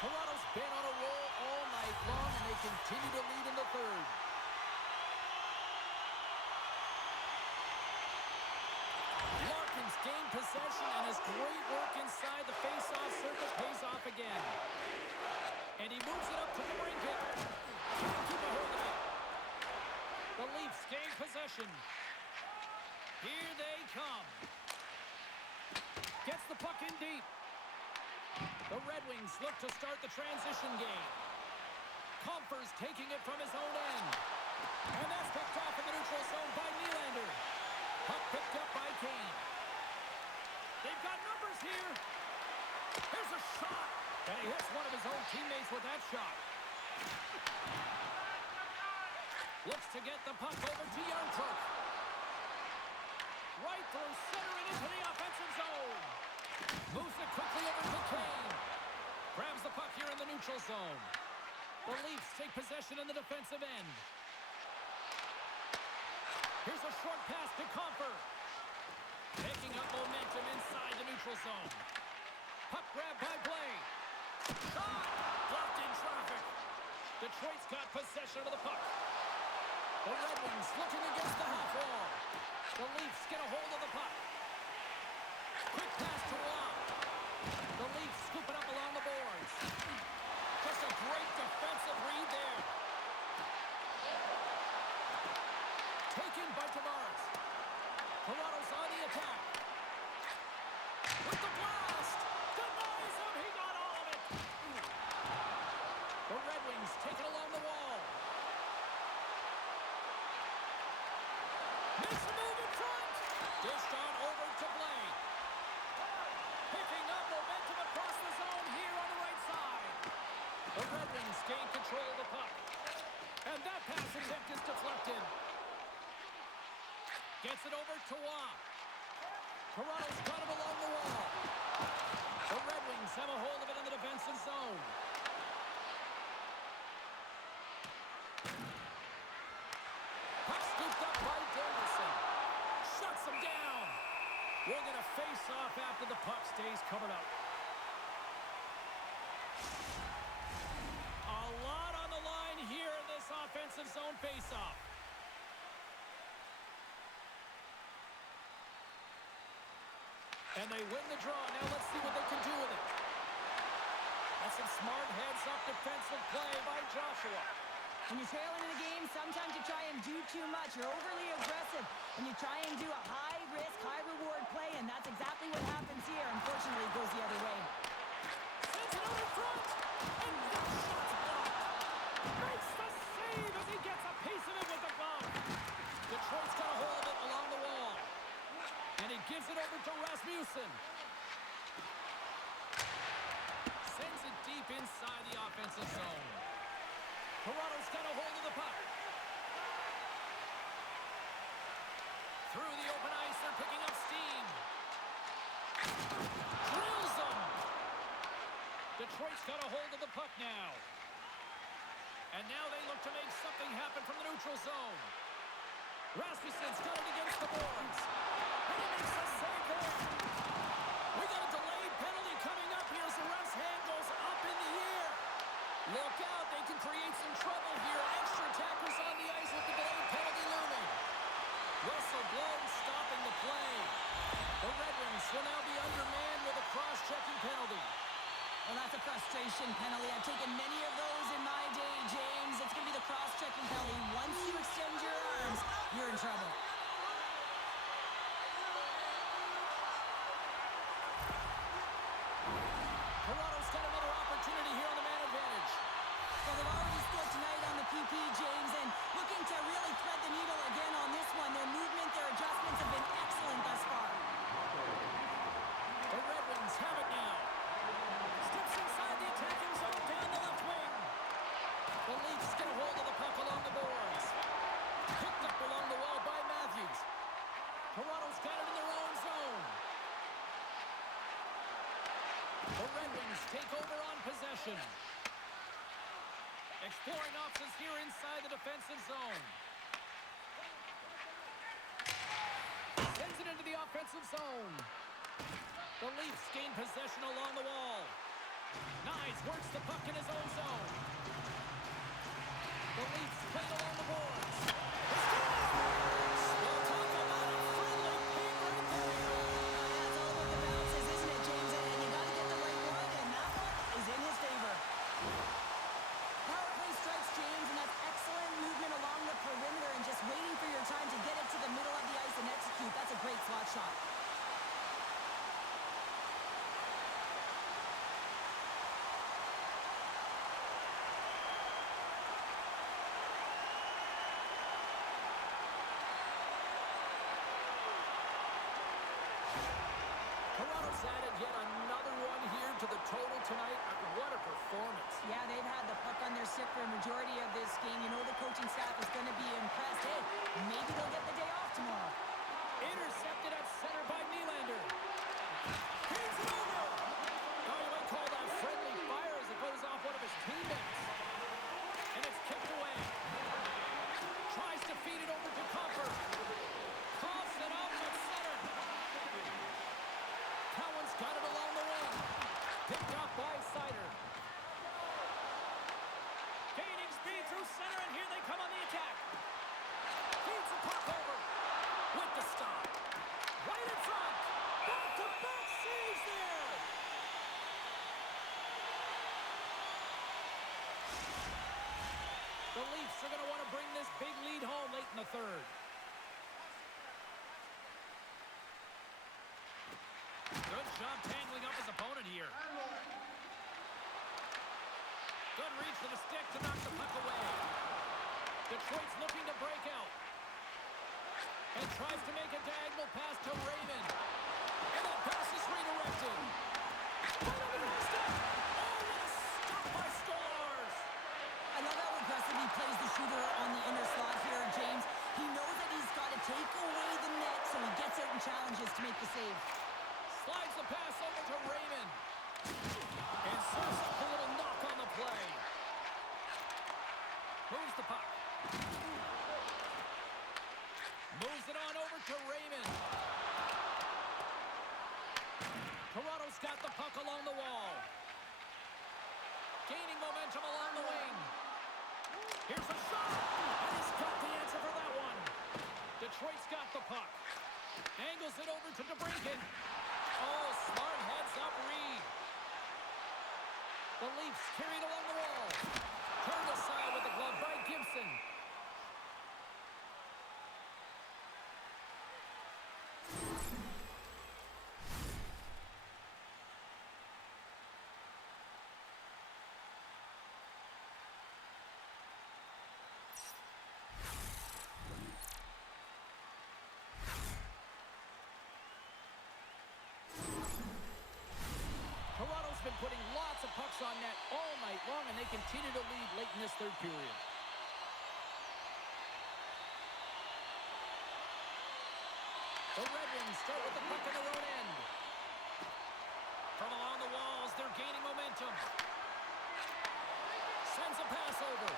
Toronto's been on a roll all night long, and they continue to lead in the third. Larkin's gained possession, and his great work inside the face-off circle pays off again. And he moves it up to the brink. Can't keep a hold of it. The Leafs gain possession. Here they come. Gets the puck in deep. The Red Wings look to start the transition game. Comfer's taking it from his own end. And that's picked off in the neutral zone by Nylander. Puck picked up by Kane. They've got numbers here. Here's a shot. And he hits one of his own teammates with that shot. Looks to get the puck over to Youngkirk. Right through center and into the offensive zone. Moves it quickly over to Kane. Grabs the puck here in the neutral zone. The Leafs take possession in the defensive end. Here's a short pass to Comfer. Picking up momentum inside the neutral zone. Puck grab by Blake. Shot! Blocked in traffic. Detroit's got possession of the puck. The Red Wings looking against the half wall. The Leafs get a hold of the puck. Quick pass to Waugh. The Leafs scoop it up along the boards. Just a great defensive read there. Taken by Tavares. Toronto's on the attack. With the blast! Denies him! He got all of it! The Red Wings take it along the wall. Makes a move in front! Dished on over to Blake. Picking up momentum across the zone here on the right side. The Red Wings gain control of the puck. And that pass attempt is deflected. Gets it over to Waugh. Toronto's got him along the wall. The Red Wings have a hold of it in the defensive zone. Puck scooped up by Danielson. Shuts him down. We're going to face off after the puck stays covered up. A lot on the line here in this offensive zone face-off. And they win the draw. Now let's see what they can do with it. That's some smart heads-up defensive play by Joshua. When you're trailing in a game, sometimes you try and do too much. You're overly aggressive, and you try and do a high-risk, high-reward play, and that's exactly what happens here. Unfortunately, it goes the other way. Sends it out in front, and that shot's blocked. Makes the save as he gets a piece of it with the glove. Detroit's got a hold of it along the wall. And he gives it over to Rasmussen. Sends it deep inside the offensive zone. Toronto's got a hold of the puck. Through the open ice, they're picking up steam. Drills them. Detroit's got a hold of the puck now. And now they look to make something happen from the neutral zone. Rasmussen's got it against the boards. And he makes a save there. We got a delayed penalty coming up here as the ref's hand goes up in the air. Look out, they can create some trouble here. Extra attackers on the ice with the delayed penalty looming. Whistle blown, stopping the play. The Red Wings will now be undermanned with a cross-checking penalty. Well, that's a frustration penalty. I've taken many of those in my day, James. It's going to be the cross-checking penalty. Once you extend your arms, you're in trouble. Toronto's got another opportunity here on the man advantage. Well, they've already scored tonight on the PP, James, and looking to really thread the needle again on this one. Their movement, their adjustments have been excellent thus far. The Red Wings have it now. Steps inside the attacking zone down the left wing. The Leafs get a hold of the puck along the boards. Picked up along the wall by Matthews. Toronto's got it in their own zone. The Red Wings take over on possession. Exploring options here inside the defensive zone. Sends it into the offensive zone. The Leafs gain possession along the wall. Nice, works the puck in his own zone. The Leafs played along the boards. They score! We'll talk about a friendly peak right there. That's all about the bounces, isn't it, James? And you got to get the right one, and that one is in his favor. Power play strikes, James, and that's excellent movement along the perimeter and just waiting for your time to get it to the middle of the ice and execute. That's a great slot shot. Toronto's added yet another one here to the total tonight. What a performance. Yeah, they've had the puck on their stick for a majority of this game. You know the coaching staff is going to be impressed. Hey, maybe they'll get the day off tomorrow. Intercepted at center by Nylander. He's it over. Now you might call that friendly fire as it goes off one of his teammates. And it's kicked away. Tries to feed it over to Comfort. Coughs it out at center. Cowan's got it along the wing. Picked up by Sider. Gaining speed through center, and here they come on the attack. Feeds the puck over. With the stop. Right in front. Back-to-back saves there. The Leafs are going to want to bring this big lead home late in the third. Good job tangling up his opponent here. Good reach to the stick to knock the puck away. Detroit's looking to break out. And tries to make a diagonal pass to Raymond. And that pass is redirected. Right over the stick. Oh, what a stop by Stars. I love how aggressive he plays the shooter on the inner slot here, James. He knows that he's got to take away the net, so he gets out and challenges to make the save. Slides the pass over to Raymond. And serves up a little knock on the play. Moves the puck. Moves it on over to Raymond. Toronto's got the puck along the wall. Gaining momentum along the wing. Here's a shot. And he's got the answer for that one. Detroit's got the puck. Angles it over to DeBrincat. Oh, smart heads up Reed. The Leafs carried along the wall. Turned aside with the glove by Gibson. Toronto's been putting lots of pucks on net all night long, and they continue to lead late in this third period. The Red Wings start with the puck in their own end. From along the walls, they're gaining momentum. Sends a pass over.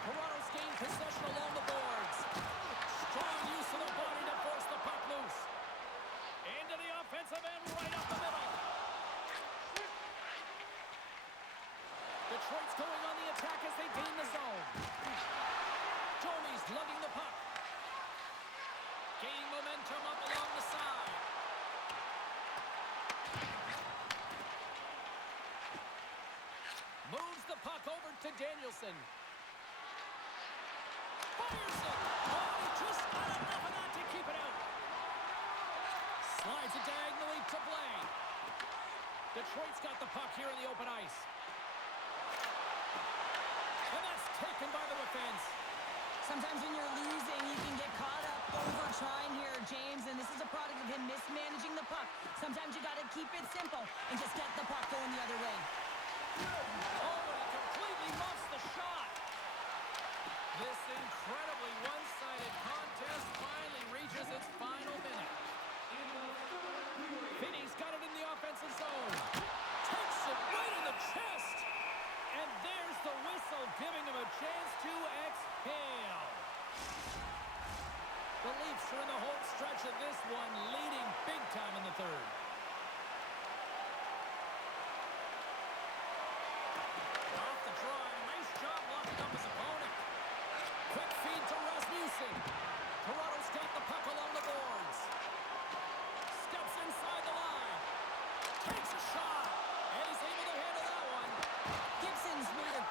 Toronto's gained possession along the boards. Strong use of the body to force the puck loose. Into the offensive end, right up the middle. Detroit's going on the attack as they gain the zone. Domi's lugging the puck. Gaining momentum up along the side. Moves the puck over to Danielson. Fires it. Oh, he just got enough of that to keep it out. Slides it diagonally to Blais. Detroit's got the puck here in the open ice. And that's taken by the defense. Sometimes when you're losing, you can get caught up over trying here, James, and this is a product of him mismanaging the puck. Sometimes you got to keep it simple and just get the puck going the other way. Oh, and he completely muffs the shot. This incredibly one-sided contest finally reaches its final minute. Finney's got it in the offensive zone. Takes it right in the chest. And there's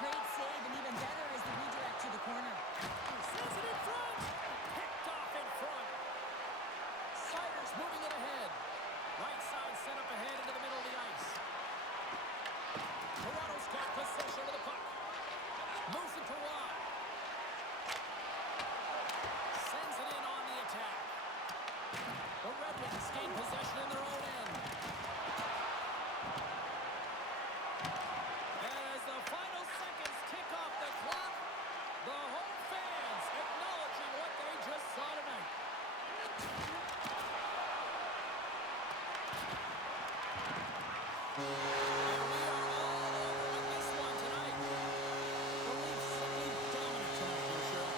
great save, and even better is the redirect to the corner. Sends it in front. Picked off in front. Siders moving it ahead. Right side set up ahead into the middle of the ice. Toronto's got possession of the puck. Moves it to Roy. Sends it in on the attack. The Red Wings gain possession in their own end. And as the final seconds tick off the clock, the home fans acknowledging what they just saw tonight. And we are all over with this one tonight. The Leafs simply dominant tonight here, sure.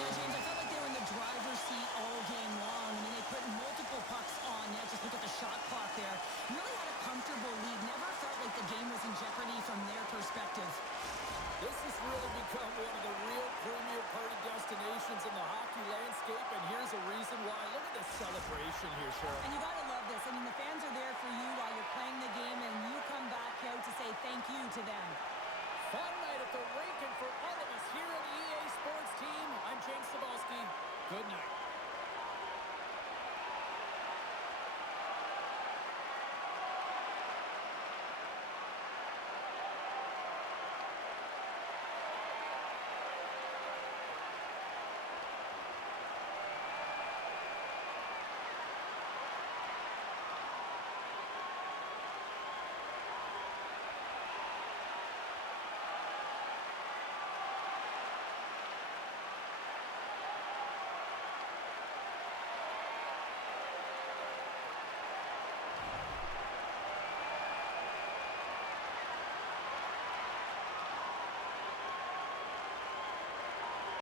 Yeah, James, I felt like they were in the driver's seat all game long. I mean, they put multiple pucks on net. Just look at the shot clock there. Really had a comfortable lead. Never felt like the game was in jeopardy from their perspective. This has really become one of the real premier party destinations in the hockey landscape, and here's a reason why. Look at the celebration here, Cheryl. And you got to love this. I mean, the fans are there for you while you're playing the game, and you come back out to say thank you to them. Fun night at the rink, and for all of us here on the EA Sports team, I'm James Cebulski. Good night.